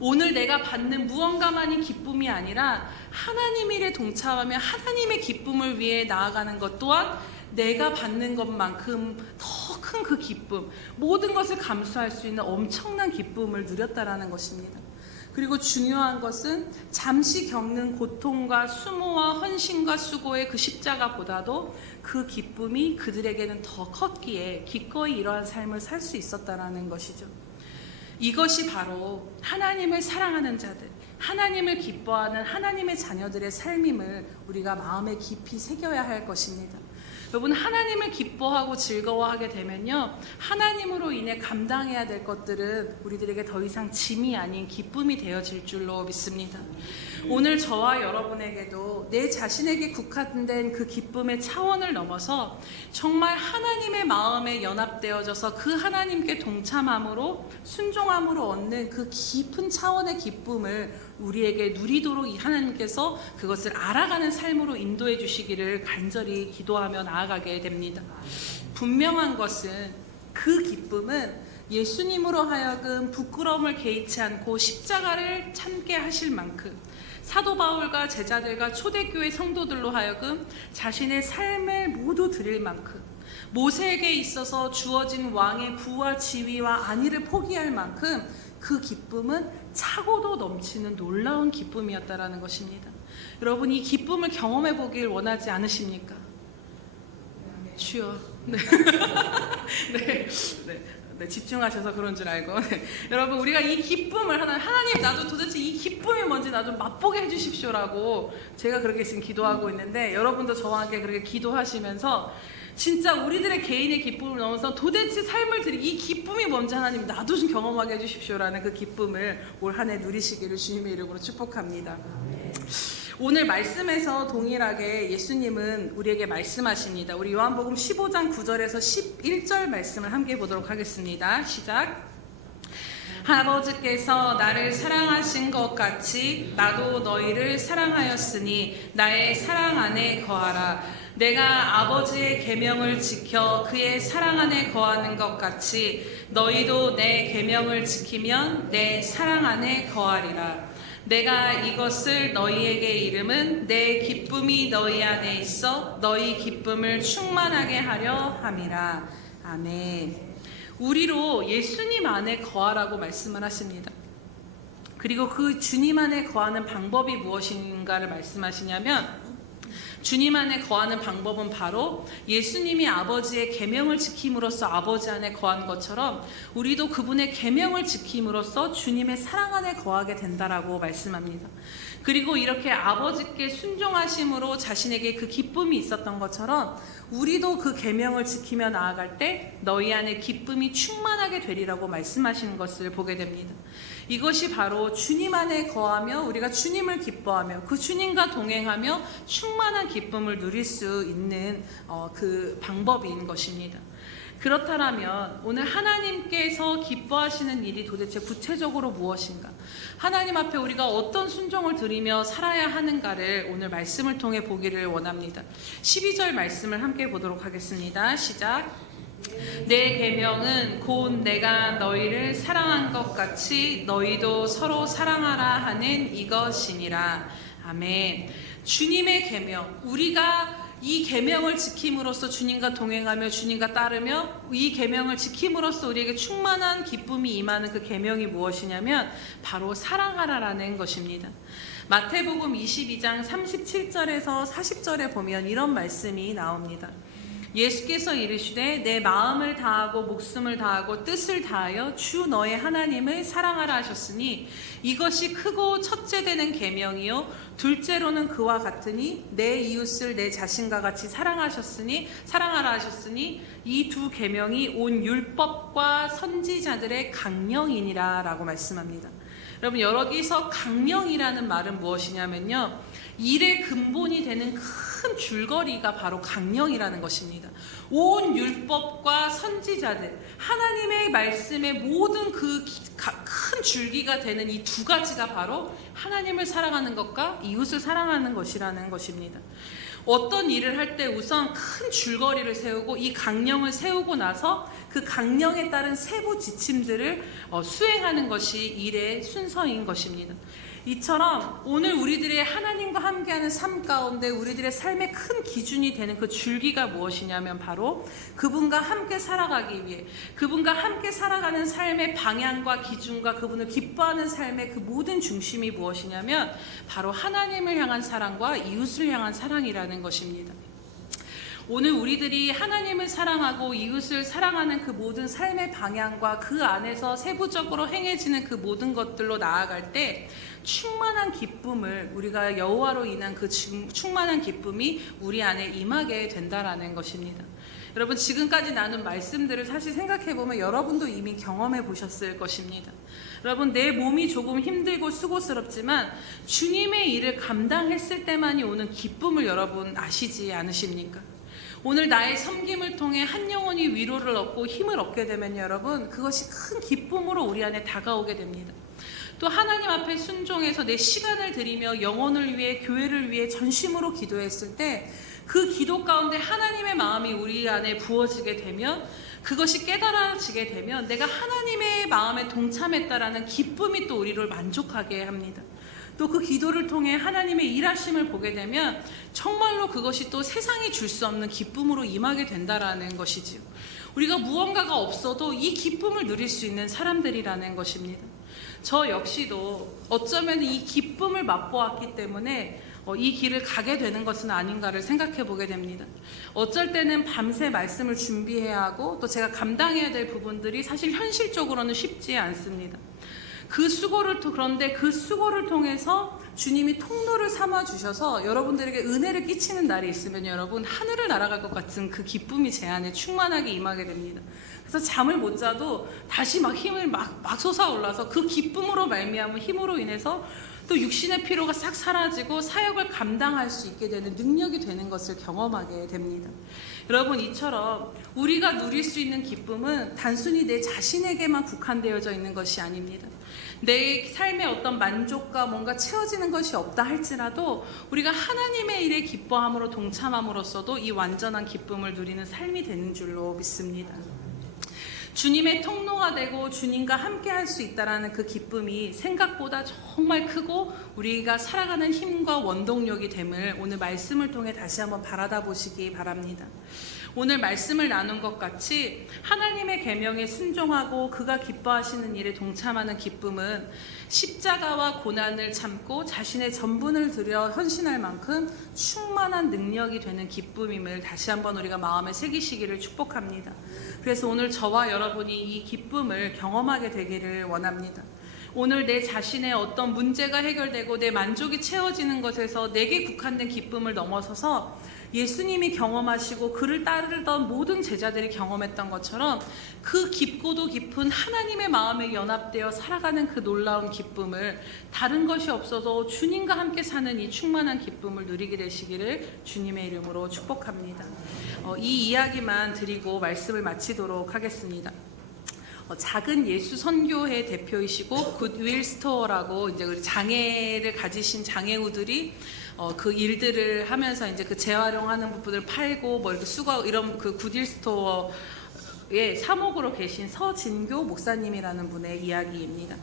오늘 내가 받는 무언가만이 기쁨이 아니라 하나님 일에 동참하며 하나님의 기쁨을 위해 나아가는 것 또한 내가 받는 것만큼 더 큰 그 기쁨, 모든 것을 감수할 수 있는 엄청난 기쁨을 누렸다라는 것입니다. 그리고 중요한 것은 잠시 겪는 고통과 수모와 헌신과 수고의 그 십자가보다도 그 기쁨이 그들에게는 더 컸기에 기꺼이 이러한 삶을 살 수 있었다라는 것이죠. 이것이 바로 하나님을 사랑하는 자들, 하나님을 기뻐하는 하나님의 자녀들의 삶임을 우리가 마음에 깊이 새겨야 할 것입니다. 여러분, 하나님을 기뻐하고 즐거워하게 되면요, 하나님으로 인해 감당해야 될 것들은 우리들에게 더 이상 짐이 아닌 기쁨이 되어질 줄로 믿습니다. 오늘 저와 여러분에게도 내 자신에게 국한된 그 기쁨의 차원을 넘어서 정말 하나님의 마음에 연합되어져서 그 하나님께 동참함으로 순종함으로 얻는 그 깊은 차원의 기쁨을 우리에게 누리도록 이 하나님께서 그것을 알아가는 삶으로 인도해 주시기를 간절히 기도하며 나아가게 됩니다. 분명한 것은 그 기쁨은 예수님으로 하여금 부끄러움을 개의치 않고 십자가를 참게 하실 만큼 사도 바울과 제자들과 초대교회 성도들로 하여금 자신의 삶을 모두 드릴 만큼 모세에게 있어서 주어진 왕의 부와 지위와 안위를 포기할 만큼 그 기쁨은 차고도 넘치는 놀라운 기쁨이었다라는 것입니다. 여러분, 이 기쁨을 경험해 보길 원하지 않으십니까? 주여. 네. 네, 집중하셔서 그런 줄 알고. 네. 여러분, 우리가 이 기쁨을 하나님 나도 도대체 이 기쁨이 뭔지 나 좀 맛보게 해주십시오라고 제가 그렇게 지금 기도하고 있는데, 여러분도 저와 함께 그렇게 기도하시면서 진짜 우리들의 개인의 기쁨을 넘어서 도대체 삶을 드린 이 기쁨이 뭔지 하나님 나도 좀 경험하게 해주십시오라는 그 기쁨을 올 한 해 누리시기를 주님의 이름으로 축복합니다. 오늘 말씀에서 동일하게 예수님은 우리에게 말씀하십니다. 우리 요한복음 15장 9절에서 11절 말씀을 함께 보도록 하겠습니다. 시작. 아버지께서 나를 사랑하신 것 같이 나도 너희를 사랑하였으니 나의 사랑 안에 거하라. 내가 아버지의 계명을 지켜 그의 사랑 안에 거하는 것 같이 너희도 내 계명을 지키면 내 사랑 안에 거하리라. 내가 이것을 너희에게 이름은 내 기쁨이 너희 안에 있어 너희 기쁨을 충만하게 하려 함이라. 아멘. 우리로 예수님 안에 거하라고 말씀을 하십니다. 그리고 그 주님 안에 거하는 방법이 무엇인가를 말씀하시냐면, 주님 안에 거하는 방법은 바로 예수님이 아버지의 계명을 지킴으로써 아버지 안에 거한 것처럼 우리도 그분의 계명을 지킴으로써 주님의 사랑 안에 거하게 된다라고 말씀합니다. 그리고 이렇게 아버지께 순종하심으로 자신에게 그 기쁨이 있었던 것처럼 우리도 그 계명을 지키며 나아갈 때 너희 안에 기쁨이 충만하게 되리라고 말씀하시는 것을 보게 됩니다. 이것이 바로 주님 안에 거하며 우리가 주님을 기뻐하며 그 주님과 동행하며 충만한 기쁨을 누릴 수 있는 그 방법인 것입니다. 그렇다면 오늘 하나님께서 기뻐하시는 일이 도대체 구체적으로 무엇인가? 하나님 앞에 우리가 어떤 순종을 드리며 살아야 하는가를 오늘 말씀을 통해 보기를 원합니다. 12절 말씀을 함께 보도록 하겠습니다. 시작. 내 계명은 곧 내가 너희를 사랑한 것 같이 너희도 서로 사랑하라 하는 이것이니라. 아멘. 주님의 계명, 우리가 이 계명을 지킴으로써 주님과 동행하며 주님과 따르며 이 계명을 지킴으로써 우리에게 충만한 기쁨이 임하는 그 계명이 무엇이냐면 바로 사랑하라라는 것입니다. 마태복음 22장 37절에서 40절에 보면 이런 말씀이 나옵니다. 예수께서 이르시되 내 마음을 다하고 목숨을 다하고 뜻을 다하여 주 너의 하나님을 사랑하라 하셨으니 이것이 크고 첫째 되는 계명이요 둘째로는 그와 같으니 내 이웃을 내 자신과 같이 사랑하라 하셨으니 이 두 계명이 온 율법과 선지자들의 강령이니라 라고 말씀합니다. 여러분 여기서 강령이라는 말은 무엇이냐면요, 일의 근본이 되는 큰 줄거리가 바로 강령이라는 것입니다. 온 율법과 선지자들, 하나님의 말씀의 모든 그 큰 줄기가 되는 이 두 가지가 바로 하나님을 사랑하는 것과 이웃을 사랑하는 것이라는 것입니다. 어떤 일을 할 때 우선 큰 줄거리를 세우고 이 강령을 세우고 나서 그 강령에 따른 세부 지침들을 수행하는 것이 일의 순서인 것입니다. 이처럼 오늘 우리들의 하나님과 함께하는 삶 가운데 우리들의 삶의 큰 기준이 되는 그 줄기가 무엇이냐면 바로 그분과 함께 살아가기 위해 그분과 함께 살아가는 삶의 방향과 기준과 그분을 기뻐하는 삶의 그 모든 중심이 무엇이냐면 바로 하나님을 향한 사랑과 이웃을 향한 사랑이라는 것입니다. 오늘 우리들이 하나님을 사랑하고 이웃을 사랑하는 그 모든 삶의 방향과 그 안에서 세부적으로 행해지는 그 모든 것들로 나아갈 때 충만한 기쁨을 우리가 여호와로 인한 그 충만한 기쁨이 우리 안에 임하게 된다라는 것입니다. 여러분 지금까지 나눈 말씀들을 사실 생각해보면 여러분도 이미 경험해 보셨을 것입니다. 여러분 내 몸이 조금 힘들고 수고스럽지만 주님의 일을 감당했을 때만이 오는 기쁨을 여러분 아시지 않으십니까? 오늘 나의 섬김을 통해 한 영혼이 위로를 얻고 힘을 얻게 되면 여러분 그것이 큰 기쁨으로 우리 안에 다가오게 됩니다. 또 하나님 앞에 순종해서 내 시간을 들이며 영혼을 위해 교회를 위해 전심으로 기도했을 때 그 기도 가운데 하나님의 마음이 우리 안에 부어지게 되면 그것이 깨달아지게 되면 내가 하나님의 마음에 동참했다라는 기쁨이 또 우리를 만족하게 합니다. 또 그 기도를 통해 하나님의 일하심을 보게 되면 정말로 그것이 또 세상이 줄 수 없는 기쁨으로 임하게 된다라는 것이지요. 우리가 무언가가 없어도 이 기쁨을 누릴 수 있는 사람들이라는 것입니다. 저 역시도 어쩌면 이 기쁨을 맛보았기 때문에 이 길을 가게 되는 것은 아닌가를 생각해 보게 됩니다. 어쩔 때는 밤새 말씀을 준비해야 하고 또 제가 감당해야 될 부분들이 사실 현실적으로는 쉽지 않습니다. 그런데 그 수고를 통해서 주님이 통로를 삼아 주셔서 여러분들에게 은혜를 끼치는 날이 있으면 여러분 하늘을 날아갈 것 같은 그 기쁨이 제 안에 충만하게 임하게 됩니다. 그래서 잠을 못 자도 다시 막 힘을 막 솟아올라서 그 기쁨으로 말미암은 힘으로 인해서 또 육신의 피로가 싹 사라지고 사역을 감당할 수 있게 되는 능력이 되는 것을 경험하게 됩니다. 여러분 이처럼 우리가 누릴 수 있는 기쁨은 단순히 내 자신에게만 국한되어져 있는 것이 아닙니다. 내 삶의 어떤 만족과 뭔가 채워지는 것이 없다 할지라도 우리가 하나님의 일에 기뻐함으로 동참함으로써도 이 완전한 기쁨을 누리는 삶이 되는 줄로 믿습니다. 주님의 통로가 되고 주님과 함께 할 수 있다는 그 기쁨이 생각보다 정말 크고 우리가 살아가는 힘과 원동력이 됨을 오늘 말씀을 통해 다시 한번 바라다 보시기 바랍니다. 오늘 말씀을 나눈 것 같이 하나님의 계명에 순종하고 그가 기뻐하시는 일에 동참하는 기쁨은 십자가와 고난을 참고 자신의 전분을 들여 헌신할 만큼 충만한 능력이 되는 기쁨임을 다시 한번 우리가 마음에 새기시기를 축복합니다. 그래서 오늘 저와 여러분이 이 기쁨을 경험하게 되기를 원합니다. 오늘 내 자신의 어떤 문제가 해결되고 내 만족이 채워지는 것에서 내게 국한된 기쁨을 넘어서서 예수님이 경험하시고 그를 따르던 모든 제자들이 경험했던 것처럼 그 깊고도 깊은 하나님의 마음에 연합되어 살아가는 그 놀라운 기쁨을 다른 것이 없어도 주님과 함께 사는 이 충만한 기쁨을 누리게 되시기를 주님의 이름으로 축복합니다. 이 이야기만 드리고 말씀을 마치도록 하겠습니다. 작은 예수 선교회 대표이시고 굿윌 스토어라고 이제 우리 장애를 가지신 장애우들이 그 일들을 하면서 이제 그 재활용하는 부분을 팔고 뭐 이렇게 수거 이런 그 굿윌 스토어의 사목으로 계신 서진교 목사님이라는 분의 이야기입니다.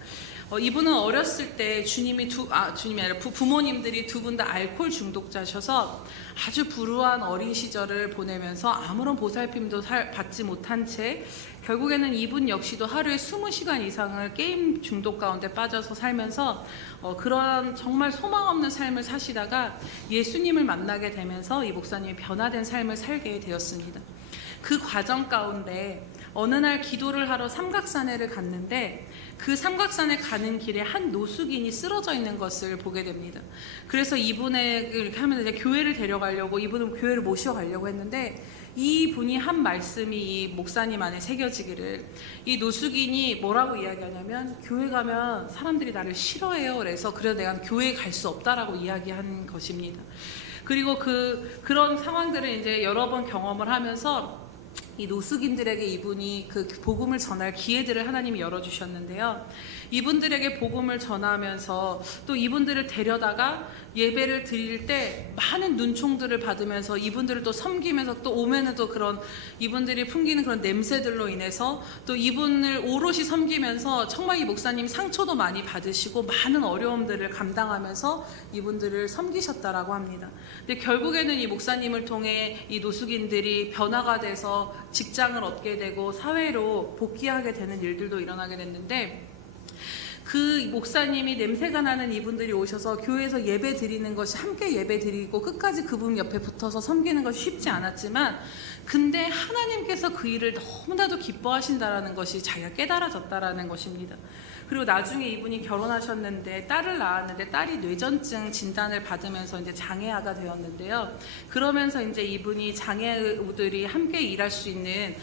이분은 어렸을 때 주님이 아니라 부모님들이 두 분 다 알코올 중독자셔서 아주 불우한 어린 시절을 보내면서 아무런 보살핌도 받지 못한 채 결국에는 이분 역시도 하루에 20시간 이상을 게임 중독 가운데 빠져서 살면서 그런 정말 소망 없는 삶을 사시다가 예수님을 만나게 되면서 이 목사님이 변화된 삶을 살게 되었습니다. 그 과정 가운데 어느 날 기도를 하러 삼각산에를 갔는데 그 삼각산에 가는 길에 한 노숙인이 쓰러져 있는 것을 보게 됩니다. 그래서 이분을 이렇게 하면 이제 교회를 데려가려고 이분은 교회를 모셔가려고 했는데 이 분이 한 말씀이 이 목사님 안에 새겨지기를 이 노숙인이 뭐라고 이야기하냐면 교회 가면 사람들이 나를 싫어해요. 그래서 내가 교회에 갈 수 없다라고 이야기한 것입니다. 그리고 그런 상황들을 이제 여러 번 경험을 하면서 이 노숙인들에게 이분이 그 복음을 전할 기회들을 하나님이 열어주셨는데요. 이분들에게 복음을 전하면서 또 이분들을 데려다가 예배를 드릴 때 많은 눈총들을 받으면서 이분들을 또 섬기면서 또 오면은 또 그런 이분들이 풍기는 그런 냄새들로 인해서 또 이분을 오롯이 섬기면서 정말 이 목사님이 상처도 많이 받으시고 많은 어려움들을 감당하면서 이분들을 섬기셨다라고 합니다. 근데 결국에는 이 목사님을 통해 이 노숙인들이 변화가 돼서 직장을 얻게 되고 사회로 복귀하게 되는 일들도 일어나게 됐는데 그 목사님이 냄새가 나는 이분들이 오셔서 교회에서 예배 드리는 것이 함께 예배 드리고 끝까지 그분 옆에 붙어서 섬기는 것이 쉽지 않았지만 근데 하나님께서 그 일을 너무나도 기뻐하신다라는 것이 자기가 깨달아졌다라는 것입니다. 그리고 나중에 이분이 결혼하셨는데 딸을 낳았는데 딸이 뇌전증 진단을 받으면서 이제 장애아가 되었는데요. 그러면서 이제 이분이 장애우들이 함께 일할 수 있는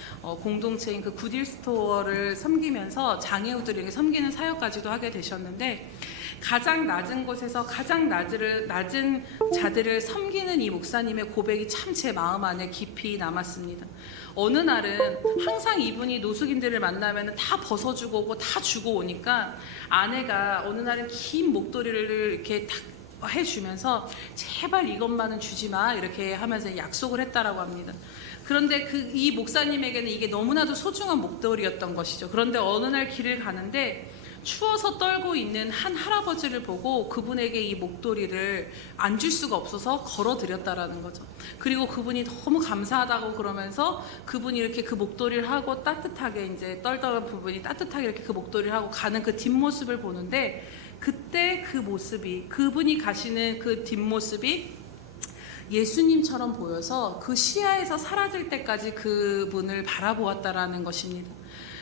공동체인 그 굿윌 스토어를 섬기면서 장애우들에게 섬기는 사역까지도 하게 되셨는데 가장 낮은 곳에서 가장 낮은 자들을 섬기는 이 목사님의 고백이 참 제 마음 안에 깊이 남았습니다. 어느 날은 항상 이분이 노숙인들을 만나면 다 벗어주고 오고 다 주고 오니까 아내가 어느 날은 긴 목도리를 이렇게 탁 해주면서 제발 이것만은 주지 마 이렇게 하면서 약속을 했다라고 합니다. 그런데 이 목사님에게는 이게 너무나도 소중한 목도리였던 것이죠. 그런데 어느 날 길을 가는데 추워서 떨고 있는 한 할아버지를 보고 그분에게 이 목도리를 안 줄 수가 없어서 걸어드렸다라는 거죠. 그리고 그분이 너무 감사하다고 그러면서 그분이 이렇게 그 목도리를 하고 따뜻하게 이제 떨던 부분이 따뜻하게 이렇게 그 목도리를 하고 가는 그 뒷모습을 보는데 그때 그 모습이 그분이 가시는 그 뒷모습이 예수님처럼 보여서 그 시야에서 사라질 때까지 그분을 바라보았다라는 것입니다.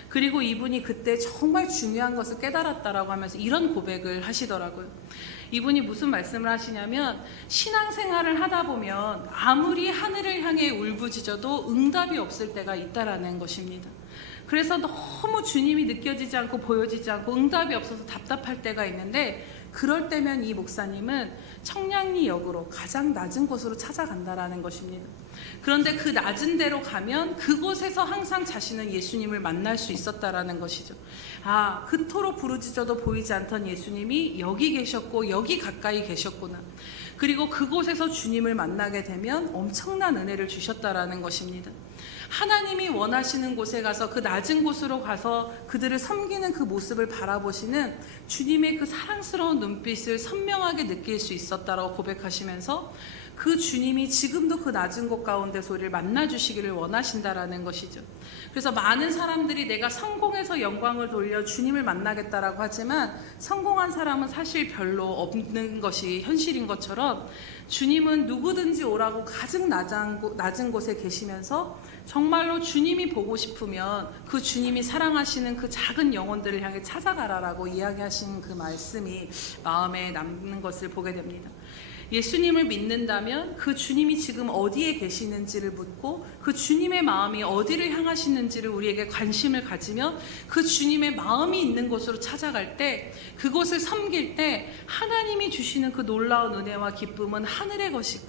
그리고 이분이 그때 정말 중요한 것을 깨달았다라고 하면서 이런 고백을 하시더라고요. 이분이 무슨 말씀을 하시냐면 신앙생활을 하다 보면 아무리 하늘을 향해 울부짖어도 응답이 없을 때가 있다라는 것입니다. 그래서 너무 주님이 느껴지지 않고 보여지지 않고 응답이 없어서 답답할 때가 있는데 그럴 때면 이 목사님은 청량리역으로 가장 낮은 곳으로 찾아간다라는 것입니다. 그런데 그 낮은 데로 가면 그곳에서 항상 자신은 예수님을 만날 수 있었다라는 것이죠. 아, 그토록 부르짖어도 보이지 않던 예수님이 여기 계셨고 여기 가까이 계셨구나. 그리고 그곳에서 주님을 만나게 되면 엄청난 은혜를 주셨다라는 것입니다. 하나님이 원하시는 곳에 가서 그 낮은 곳으로 가서 그들을 섬기는 그 모습을 바라보시는 주님의 그 사랑스러운 눈빛을 선명하게 느낄 수 있었다라고 고백하시면서 그 주님이 지금도 그 낮은 곳 가운데서 우리를 만나주시기를 원하신다라는 것이죠. 그래서 많은 사람들이 내가 성공해서 영광을 돌려 주님을 만나겠다라고 하지만 성공한 사람은 사실 별로 없는 것이 현실인 것처럼 주님은 누구든지 오라고 가장 낮은 곳에 계시면서 정말로 주님이 보고 싶으면 그 주님이 사랑하시는 그 작은 영혼들을 향해 찾아가라라고 이야기하신 그 말씀이 마음에 남는 것을 보게 됩니다. 예수님을 믿는다면 그 주님이 지금 어디에 계시는지를 묻고 그 주님의 마음이 어디를 향하시는지를 우리에게 관심을 가지며 그 주님의 마음이 있는 곳으로 찾아갈 때 그곳을 섬길 때 하나님이 주시는 그 놀라운 은혜와 기쁨은 하늘의 것을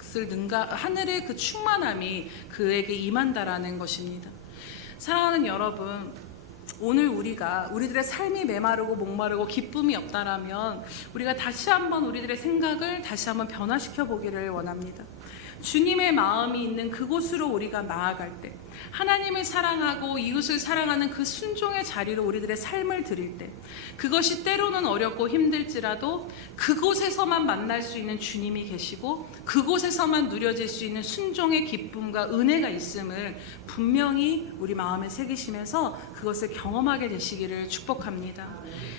하늘의 그 충만함이 그에게 임한다라는 것입니다. 사랑하는 여러분, 오늘 우리들의 삶이 메마르고 목마르고 기쁨이 없다라면 우리가 다시 한번 우리들의 생각을 다시 한번 변화시켜 보기를 원합니다. 주님의 마음이 있는 그곳으로 우리가 나아갈 때 하나님을 사랑하고 이웃을 사랑하는 그 순종의 자리로 우리들의 삶을 드릴 때 그것이 때로는 어렵고 힘들지라도 그곳에서만 만날 수 있는 주님이 계시고 그곳에서만 누려질 수 있는 순종의 기쁨과 은혜가 있음을 분명히 우리 마음에 새기시면서 그것을 경험하게 되시기를 축복합니다.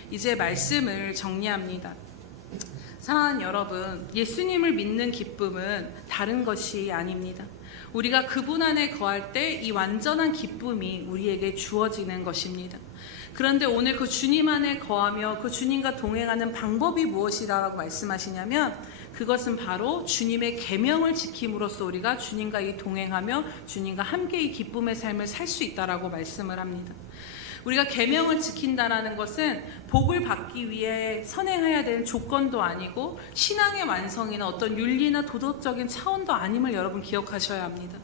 이제 말씀을 정리합니다. 사랑하는 여러분, 예수님을 믿는 기쁨은 다른 것이 아닙니다. 우리가 그분 안에 거할 때 이 완전한 기쁨이 우리에게 주어지는 것입니다. 그런데 오늘 그 주님 안에 거하며 그 주님과 동행하는 방법이 무엇이라고 말씀하시냐면 그것은 바로 주님의 계명을 지킴으로써 우리가 주님과 이 동행하며 주님과 함께 이 기쁨의 삶을 살 수 있다라고 말씀을 합니다. 우리가 계명을 지킨다라는 것은 복을 받기 위해 선행해야 되는 조건도 아니고 신앙의 완성이나 어떤 윤리나 도덕적인 차원도 아님을 여러분 기억하셔야 합니다.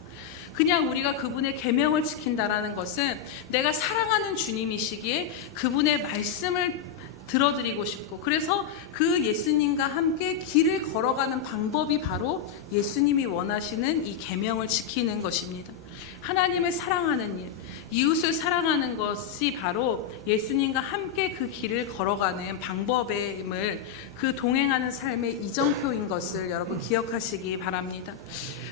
그냥 우리가 그분의 계명을 지킨다라는 것은 내가 사랑하는 주님이시기에 그분의 말씀을 들어드리고 싶고 그래서 그 예수님과 함께 길을 걸어가는 방법이 바로 예수님이 원하시는 이 계명을 지키는 것입니다. 하나님을 사랑하는 일, 이웃을 사랑하는 것이 바로 예수님과 함께 그 길을 걸어가는 방법임을 그 동행하는 삶의 이정표인 것을 여러분 기억하시기 바랍니다.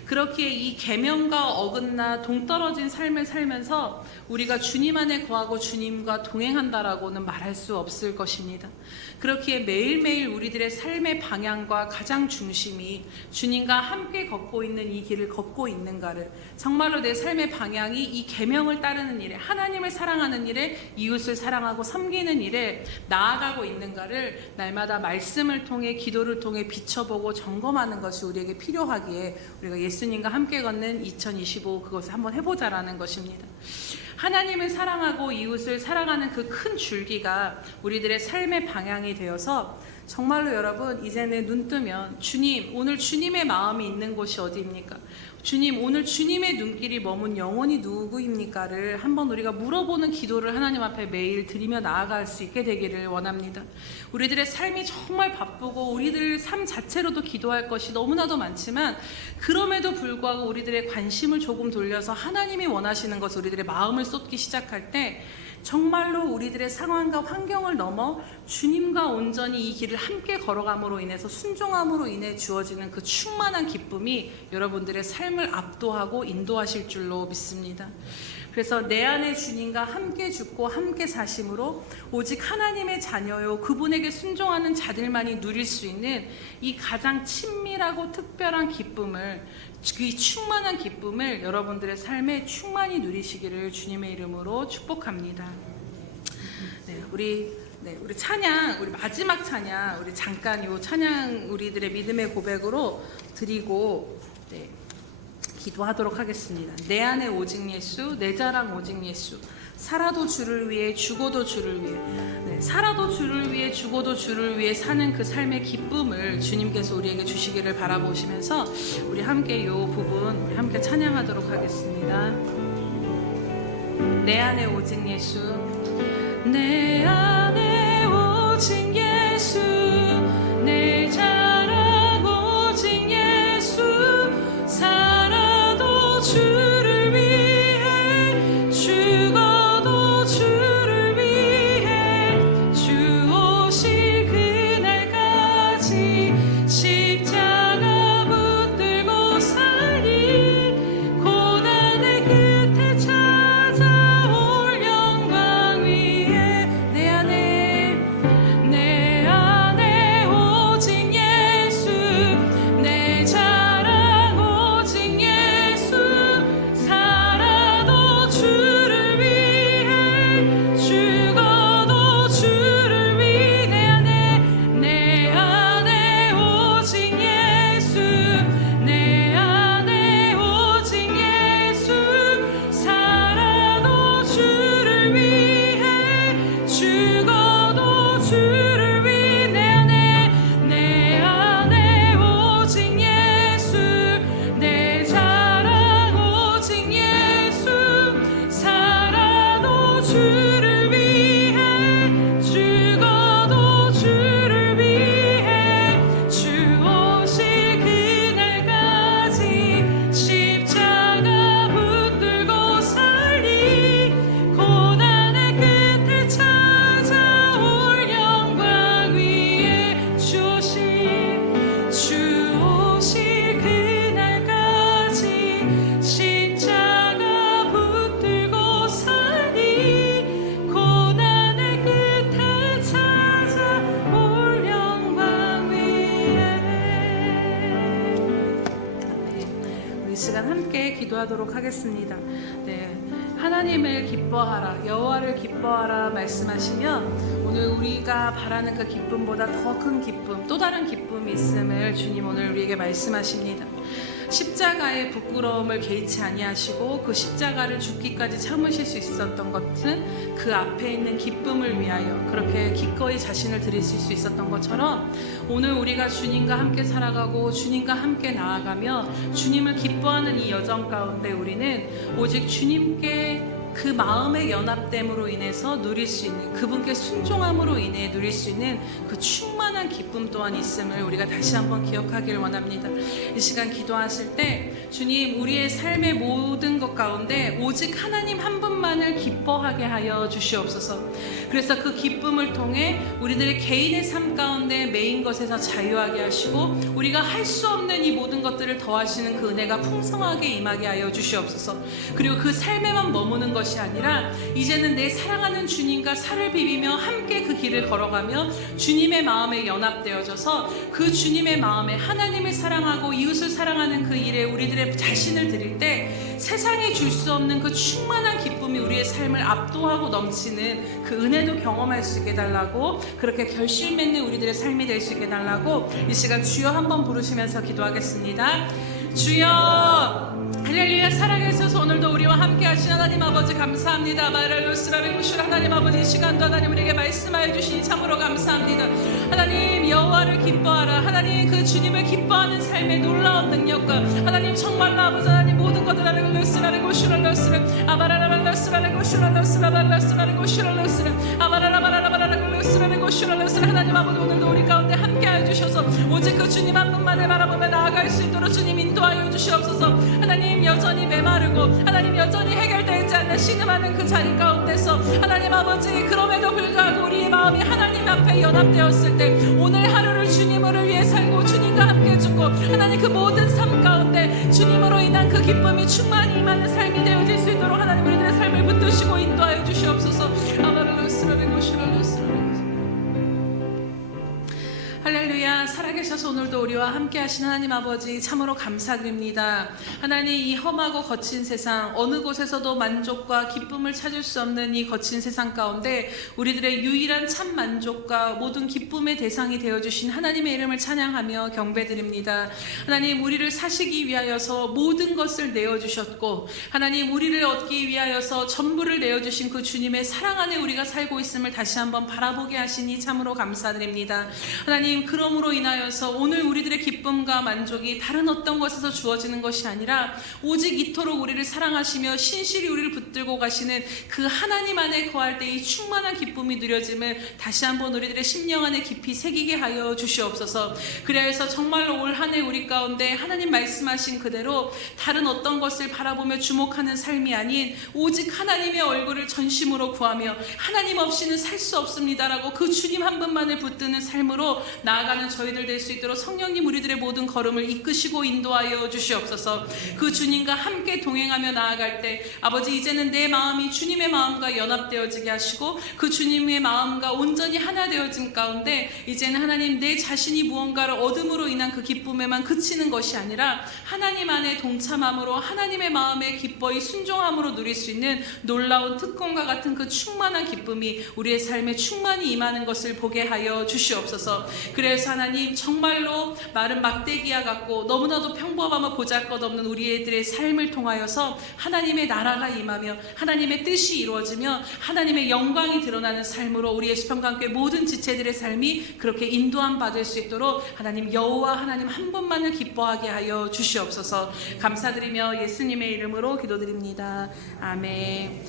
그렇기에 이 계명과 어긋나 동떨어진 삶을 살면서 우리가 주님 안에 거하고 주님과 동행한다라고는 말할 수 없을 것입니다. 그렇기에 매일매일 우리들의 삶의 방향과 가장 중심이 주님과 함께 걷고 있는 이 길을 걷고 있는가를 정말로 내 삶의 방향이 이 계명을 따르는 일에 하나님을 사랑하는 일에 이웃을 사랑하고 섬기는 일에 나아가고 있는가를 날마다 말씀을 통해 기도를 통해 비춰보고 점검하는 것이 우리에게 필요하기에 우리가 예수님과 함께 걷는 2025 그것을 한번 해보자라는 것입니다. 하나님을 사랑하고 이웃을 사랑하는 그 큰 줄기가 우리들의 삶의 방향이 되어서 정말로 여러분 이제는 눈 뜨면 주님, 오늘 주님의 마음이 있는 곳이 어디입니까? 주님, 오늘 주님의 눈길이 머문 영혼이 누구입니까를 한번 우리가 물어보는 기도를 하나님 앞에 매일 드리며 나아갈 수 있게 되기를 원합니다. 우리들의 삶이 정말 바쁘고 우리들 삶 자체로도 기도할 것이 너무나도 많지만 그럼에도 불구하고 우리들의 관심을 조금 돌려서 하나님이 원하시는 것을 우리들의 마음을 쏟기 시작할 때 정말로 우리들의 상황과 환경을 넘어 주님과 온전히 이 길을 함께 걸어감으로 인해서 순종함으로 인해 주어지는 그 충만한 기쁨이 여러분들의 삶을 압도하고 인도하실 줄로 믿습니다. 그래서 내 안에 주님과 함께 죽고 함께 사심으로 오직 하나님의 자녀요 그분에게 순종하는 자들만이 누릴 수 있는 이 가장 친밀하고 특별한 기쁨을 그 충만한 기쁨을 여러분들의 삶에 충만히 누리시기를 주님의 이름으로 축복합니다. 우리 찬양, 우리 마지막 찬양, 우리 잠깐 요 찬양 우리들의 믿음의 고백으로 드리고 기도하도록 하겠습니다. 내 안에 오직 예수, 내 자랑 오직 예수. 살아도 주를 위해 죽어도 주를 위해 살아도 주를 위해 죽어도 주를 위해 사는 그 삶의 기쁨을 주님께서 우리에게 주시기를 바라보시면서 우리 함께 이 부분 우리 함께 찬양하도록 하겠습니다. 내 안에 오직 예수, 내 안에 오직 예수, 내 자랑 오직 예수. 살아도 주를 위해 죽어도 주를 위해 주 오실 그날까지 십자가 붙들고 나아가도록 하겠습니다. 네, 하나님을 기뻐하라, 여호와를 기뻐하라 말씀하시면 오늘 우리가 바라는 그 기쁨보다 더 큰 기쁨, 또 다른 기쁨이 있음을 주님 오늘 우리에게 말씀하십니다. 십자가의 부끄러움을 개의치 아니하시고 그 십자가를 죽기까지 참으실 수 있었던 것은 그 앞에 있는 기쁨을 위하여 그렇게 기꺼이 자신을 드리실 수 있었던 것처럼 오늘 우리가 주님과 함께 살아가고 주님과 함께 나아가며 주님을 기뻐하는 이 여정 가운데 우리는 오직 주님께 그 마음의 연합됨으로 인해서 누릴 수 있는, 그분께 순종함으로 인해 누릴 수 있는 그 충만한 기쁨 또한 있음을 우리가 다시 한번 기억하길 원합니다. 이 시간 기도하실 때 주님, 우리의 삶의 모든 것 가운데 오직 하나님 한 분만을 기뻐하게 하여 주시옵소서. 그래서 그 기쁨을 통해 우리들의 개인의 삶 가운데 메인 것에서 자유하게 하시고 우리가 할 수 없는 이 모든 것들을 더하시는 그 은혜가 풍성하게 임하게 하여 주시옵소서. 그리고 그 삶에만 머무는 것이 아니라 이제는 내 사랑하는 주님과 살을 비비며 함께 그 길을 걸어가며 주님의 마음에 연합되어져서 그 주님의 마음에 하나님을 사랑하고 이웃을 사랑하는 그 일에 우리들의 자신을 드릴 때 세상에 줄 수 없는 그 충만한 기쁨이 우리의 삶을 압도하고 넘치는 그 은혜도 경험할 수 있게 해달라고, 그렇게 결실 맺는 우리들의 삶이 될 수 있게 해달라고 이 시간 주여 한번 부르시면서 기도하겠습니다. 주여, 할렐루야. 살아계셔서 오늘도 우리와 함께 하신 하나님 아버지 감사합니다. 마랄로스라는 구실 하나님 아버지, 이 시간도 하나님 우리에게 말씀하여 주시니 참으로 감사합니다. 하나님, 여호와를 기뻐하라. 하나님, 그 주님을 기뻐하는 삶의 놀라운 능력과 하나님 정말로 아버지 하나님 모든 것을 하는 로스라는 구실로스를 아바라라발로스라는 구실로스라발로스라는 구실로스를 아바라라바라라바라는 로스라는 구실로스를 하나님 아버지 오늘도 우리 가운데 함께 하여 주셔서 오직 그 주님 한 분만을 바라보며 나아갈 수 있도록 주님 인도하여 주시옵소서. 하나님, 여전히 메마르고 하나님 여전히 해결되지 않는 신음하는 그 자리 가운데서 하나님 아버지, 그럼에도 불구하고 우리의 마음이 하나님 앞에 연합되었을 때 오늘 하루를 주님을 위해 살고 주님과 함께 죽고 하나님 그 모든 삶 가운데 주님으로 인한 그 기쁨이 충만히 임하는 삶이 되어질 수 있도록 하나님 우리들의 삶을 붙드시고 인도하여 주시옵소서. 아바르로스라는 곳이라로스라는 할렐루야. 살아계셔서 오늘도 우리와 함께 하신 하나님 아버지 참으로 감사드립니다. 하나님, 이 험하고 거친 세상, 어느 곳에서도 만족과 기쁨을 찾을 수 없는 이 거친 세상 가운데 우리들의 유일한 참 만족과 모든 기쁨의 대상이 되어주신 하나님의 이름을 찬양하며 경배드립니다. 하나님, 우리를 사시기 위하여서 모든 것을 내어주셨고 하나님, 우리를 얻기 위하여서 전부를 내어주신 그 주님의 사랑 안에 우리가 살고 있음을 다시 한번 바라보게 하시니 참으로 감사드립니다. 하나님, 그러므로 인하여서 오늘 우리들의 기쁨과 만족이 다른 어떤 것에서 주어지는 것이 아니라 오직 이토록 우리를 사랑하시며 신실히 우리를 붙들고 가시는 그 하나님 안에 거할 때 이 충만한 기쁨이 누려짐을 다시 한번 우리들의 심령 안에 깊이 새기게 하여 주시옵소서. 그래서 정말로 올 한 해 우리 가운데 하나님 말씀하신 그대로 다른 어떤 것을 바라보며 주목하는 삶이 아닌 오직 하나님의 얼굴을 전심으로 구하며 하나님 없이는 살 수 없습니다라고 그 주님 한 분만을 붙드는 삶으로 나아가는 저희들 될 수 있도록 성령님 우리들의 모든 걸음을 이끄시고 인도하여 주시옵소서. 그 주님과 함께 동행하며 나아갈 때 아버지, 이제는 내 마음이 주님의 마음과 연합되어지게 하시고 그 주님의 마음과 온전히 하나 되어진 가운데 이제는 하나님 내 자신이 무언가를 얻음으로 인한 그 기쁨에만 그치는 것이 아니라 하나님 안에 동참함으로 하나님의 마음에 기뻐히 순종함으로 누릴 수 있는 놀라운 특권과 같은 그 충만한 기쁨이 우리의 삶에 충만히 임하는 것을 보게 하여 주시옵소서. 그래서 하나님, 정말로 마른 막대기와 같고 너무나도 평범하며 보잘것없는 우리들의 삶을 통하여서 하나님의 나라가 임하며 하나님의 뜻이 이루어지며 하나님의 영광이 드러나는 삶으로 우리의 수평관계 모든 지체들의 삶이 그렇게 인도함 받을 수 있도록 하나님 여호와 하나님 한 분만을 기뻐하게 하여 주시옵소서. 감사드리며 예수님의 이름으로 기도드립니다. 아멘.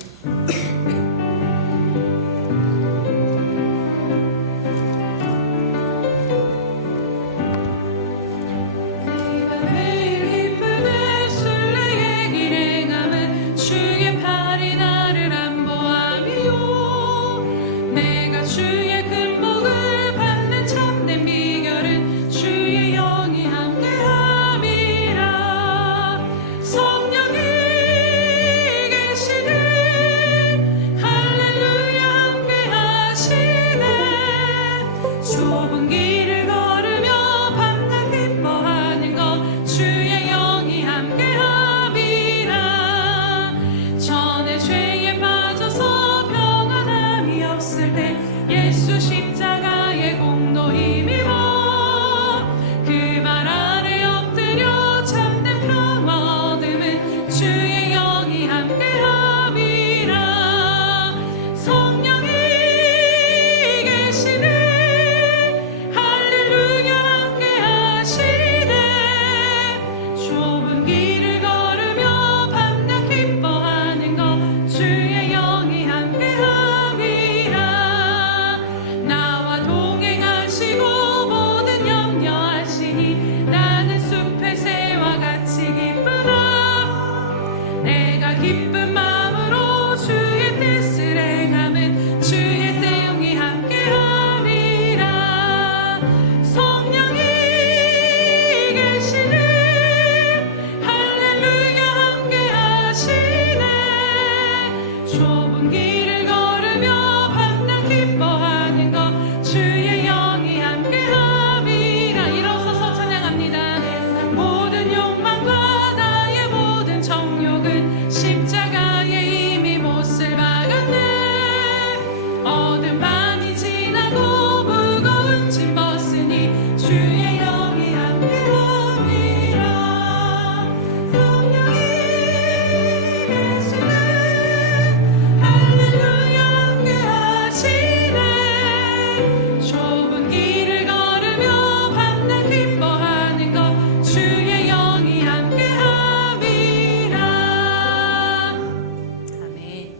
성령이 계시는 내가 기쁜 마음으로 주의 뜻을 행함은 주의 때용이 함께함이라. 성령이 계시네 할렐루야 함께하시네. 좁은 길을 걸으며 반짝 기뻐하는 것 주의 영이 함께함이라. 일어서서 찬양합니다. 모든 욕망과 나의 모든 정욕은 십자가에 이미 못을 박았네. 어두운 밤이 지나고 무거운 짐 벗으니 주의 영이 함께함이라. 성령이 계시네 할렐루야 함께하시네. 좁은 길을 걸으며 반짝 기뻐하는 것 주의 영이 함께함이라. 아멘.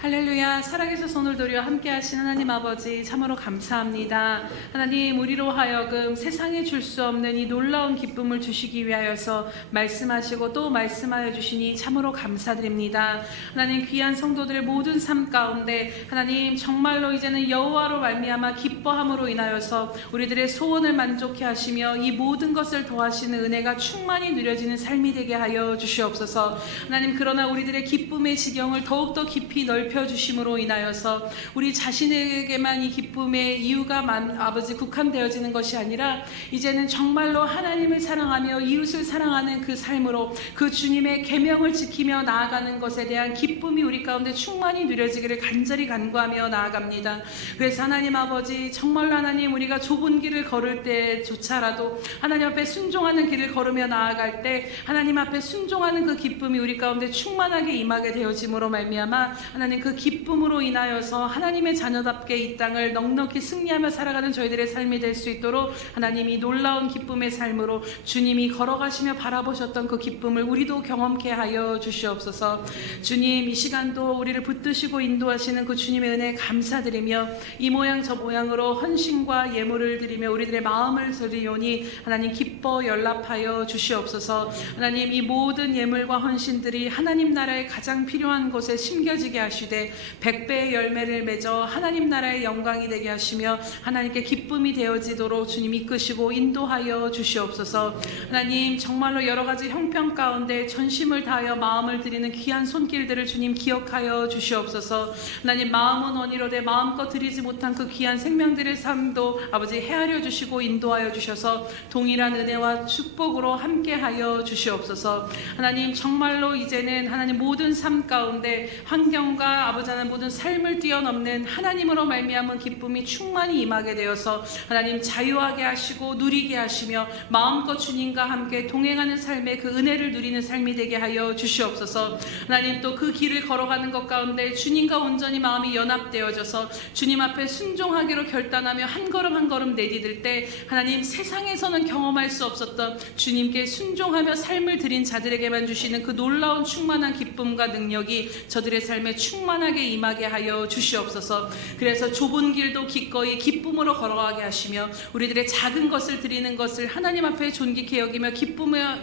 할렐루야. 살아계셔 손을 들여 함께하신 하나님 아버지 참으로 감사합니다. 하나님, 우리로 하여금 세상에 줄 수 없는 이 놀라운 기쁨을 주시기 위하여서 말씀하시고 또 말씀하여 주시니 참으로 감사드립니다. 하나님, 귀한 성도들의 모든 삶 가운데 하나님 정말로 이제는 여호와로 말미암아 기뻐함으로 인하여서 우리들의 소원을 만족해 하시며 이 모든 것을 더하시는 은혜가 충만히 누려지는 삶이 되게 하여 주시옵소서. 하나님, 그러나 우리들의 기쁨의 지경을 더욱더 깊이 넓혀 주심으로 인하여서 우리 자신에게만 이 기쁨의 이유가 아버지 국한되어지는 것이 아니라 이제는 정말로 하나님을 사랑하며 이웃을 사랑하는 그 삶으로 그 주님의 계명을 지키며 나아가는 것에 대한 기쁨이 우리 가운데 충만히 누려지기를 간절히 간구하며 나아갑니다. 그래서 하나님 아버지, 정말로 하나님, 우리가 좁은 길을 걸을 때조차라도 하나님 앞에 순종하는 길을 걸으며 나아갈 때 하나님 앞에 순종하는 그 기쁨이 우리 가운데 충만하게 임하게 되어짐으로 말미암아 하나님 그 기쁨으로 인하여서 하나님의 자녀답게 이 땅을 넉넉히 승리하며 살아가는 저희들의 삶이 될 수 있도록 하나님이 놀라운 기쁨의 삶으로 주님이 걸어가시며 바라보셨던 그 기쁨을 우리도 경험케 하여 주시옵소서. 주님, 이 시간도 우리를 붙드시고 인도하시는 그 주님의 은혜에 감사드리며 이 모양 저 모양으로 헌신과 예물을 드리며 우리들의 마음을 드리오니 하나님 기뻐 연락하여 주시옵소서. 하나님, 이 모든 예물과 헌신들이 하나님 나라에 가장 필요한 곳에 심겨지게 하시되 100배의 열매를 맺어 하나님 나라의 영광이 되게 하시며 하나님께 기쁨이 되어지도록 주님 이끄시고 인도하여 주시옵소서. 하나님, 정말로 여러 가지 형편 가운데 전심을 다하여 마음을 드리는 귀한 손길들을 주님 기억하여 주시옵소서. 하나님, 마음은 원이로되 마음껏 드리지 못한 그 귀한 생명들의 삶도 아버지 헤아려 주시고 인도하여 주셔서 동일한 은혜와 축복으로 함께하여 주시옵소서. 하나님, 정말로 이제는 하나님 모든 삶 가운데 환경과 아버지 하나님 모든 삶을 뛰어넘는 하나님으로 말미암은 기쁨이 충만히 임하게 되어서 하나님 자유하게 하시고 누리게 하시며 마음껏 주님과 함께 동행하는 삶의 그 은혜를 누리는 삶이 되게 하여 주시옵소서. 하나님, 또 그 길을 걸어가는 것 가운데 주님과 온전히 마음이 연합되어져서 주님 앞에 순종하기로 결단하며 한 걸음 한 걸음 내디딜 때 하나님, 세상에서는 경험할 수 없었던 주님께 순종하며 삶을 드린 자들에게만 주시는 그 놀라운 충만한 기쁨과 능력이 저들의 삶에 충만하게 임하게 하여 주시옵소서. 그래서 좁은 길도 기꺼이 기쁨으로 걸어가게 하시며 우리들의 작은 것을 드리는 것을 하나님 앞에 존귀케 여기며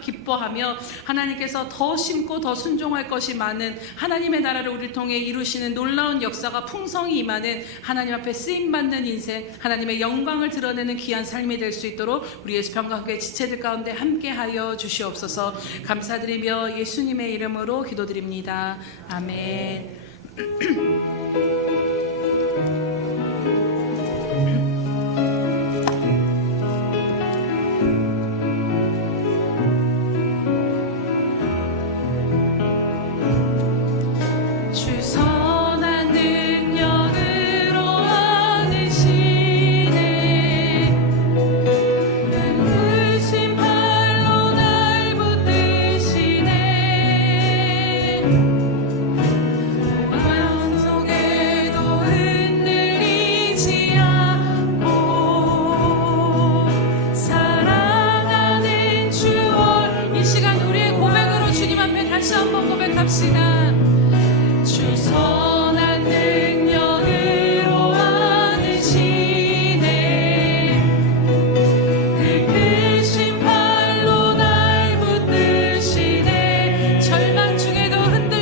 기뻐하며 하나님께서 더 심고 더 순종할 것이 많은 하나님의 나라를 우리를 통해 이루시는 놀라운 역사가 풍성히 임하는 하나님 앞에 쓰임받는 인생, 하나님의 영광을 드러내는 귀한 삶이 될 수 있도록 우리 예수 평강교회 지체들 가운데 함께하여 주시옵소서. 감사드리며 예수님의 이름으로 기도드립니다. 아멘. 주 선한 능력으로 안으시네. 그 크신 팔로 날 붙드시네. 절망 중에도 흔들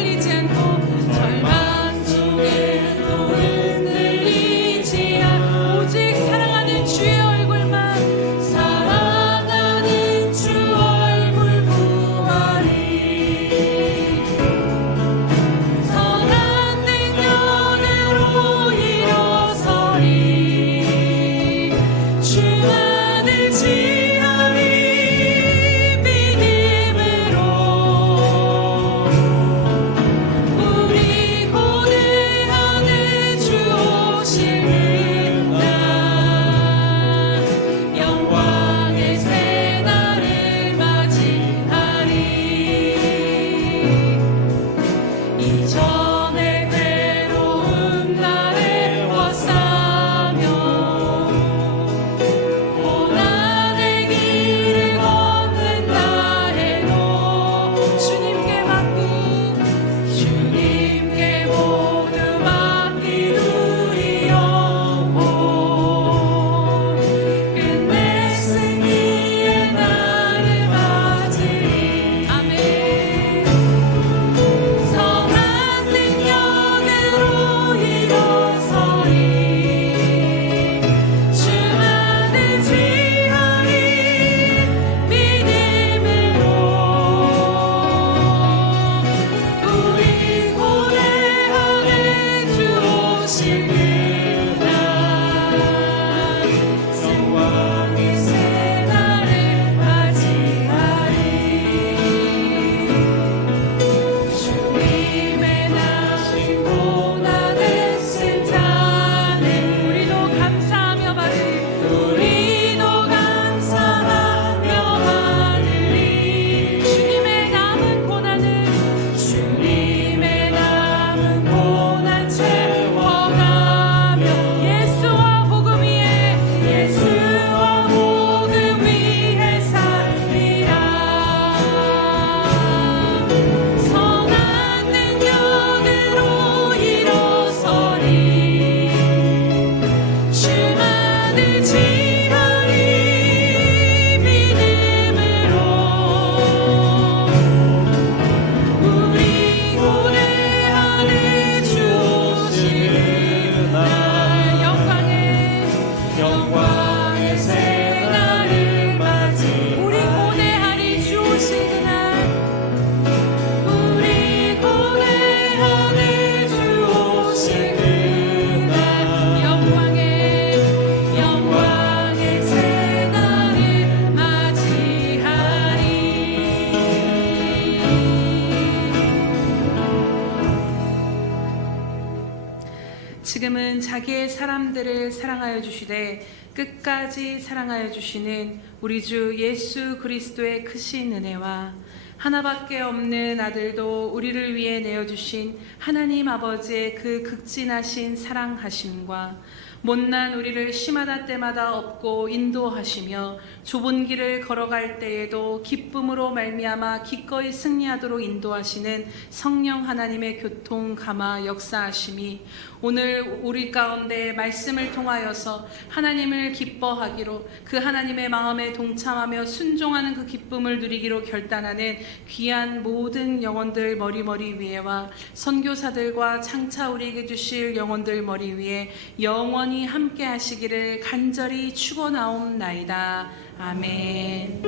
지금은 자기의 사람들을 사랑하여 주시되 끝까지 사랑하여 주시는 우리 주 예수 그리스도의 크신 은혜와 하나밖에 없는 아들도 우리를 위해 내어주신 하나님 아버지의 그 극진하신 사랑하심과 못난 우리를 시마다 때마다 업고 인도하시며 좁은 길을 걸어갈 때에도 기쁨으로 말미암아 기꺼이 승리하도록 인도하시는 성령 하나님의 교통 감화 역사하심이 오늘 우리 가운데 말씀을 통하여서 하나님을 기뻐하기로 그 하나님의 마음에 동참하며 순종하는 그 기쁨을 누리기로 결단하는 귀한 모든 영혼들 머리 위에와 선교사들과 장차 우리에게 주실 영혼들 머리 위에 영원히 함께 하시기를 간절히 축원하옵나이다. 아멘.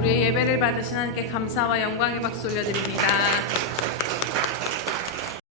우리의 예배를 받으신 하나님께 감사와 영광의 박수 올려드립니다.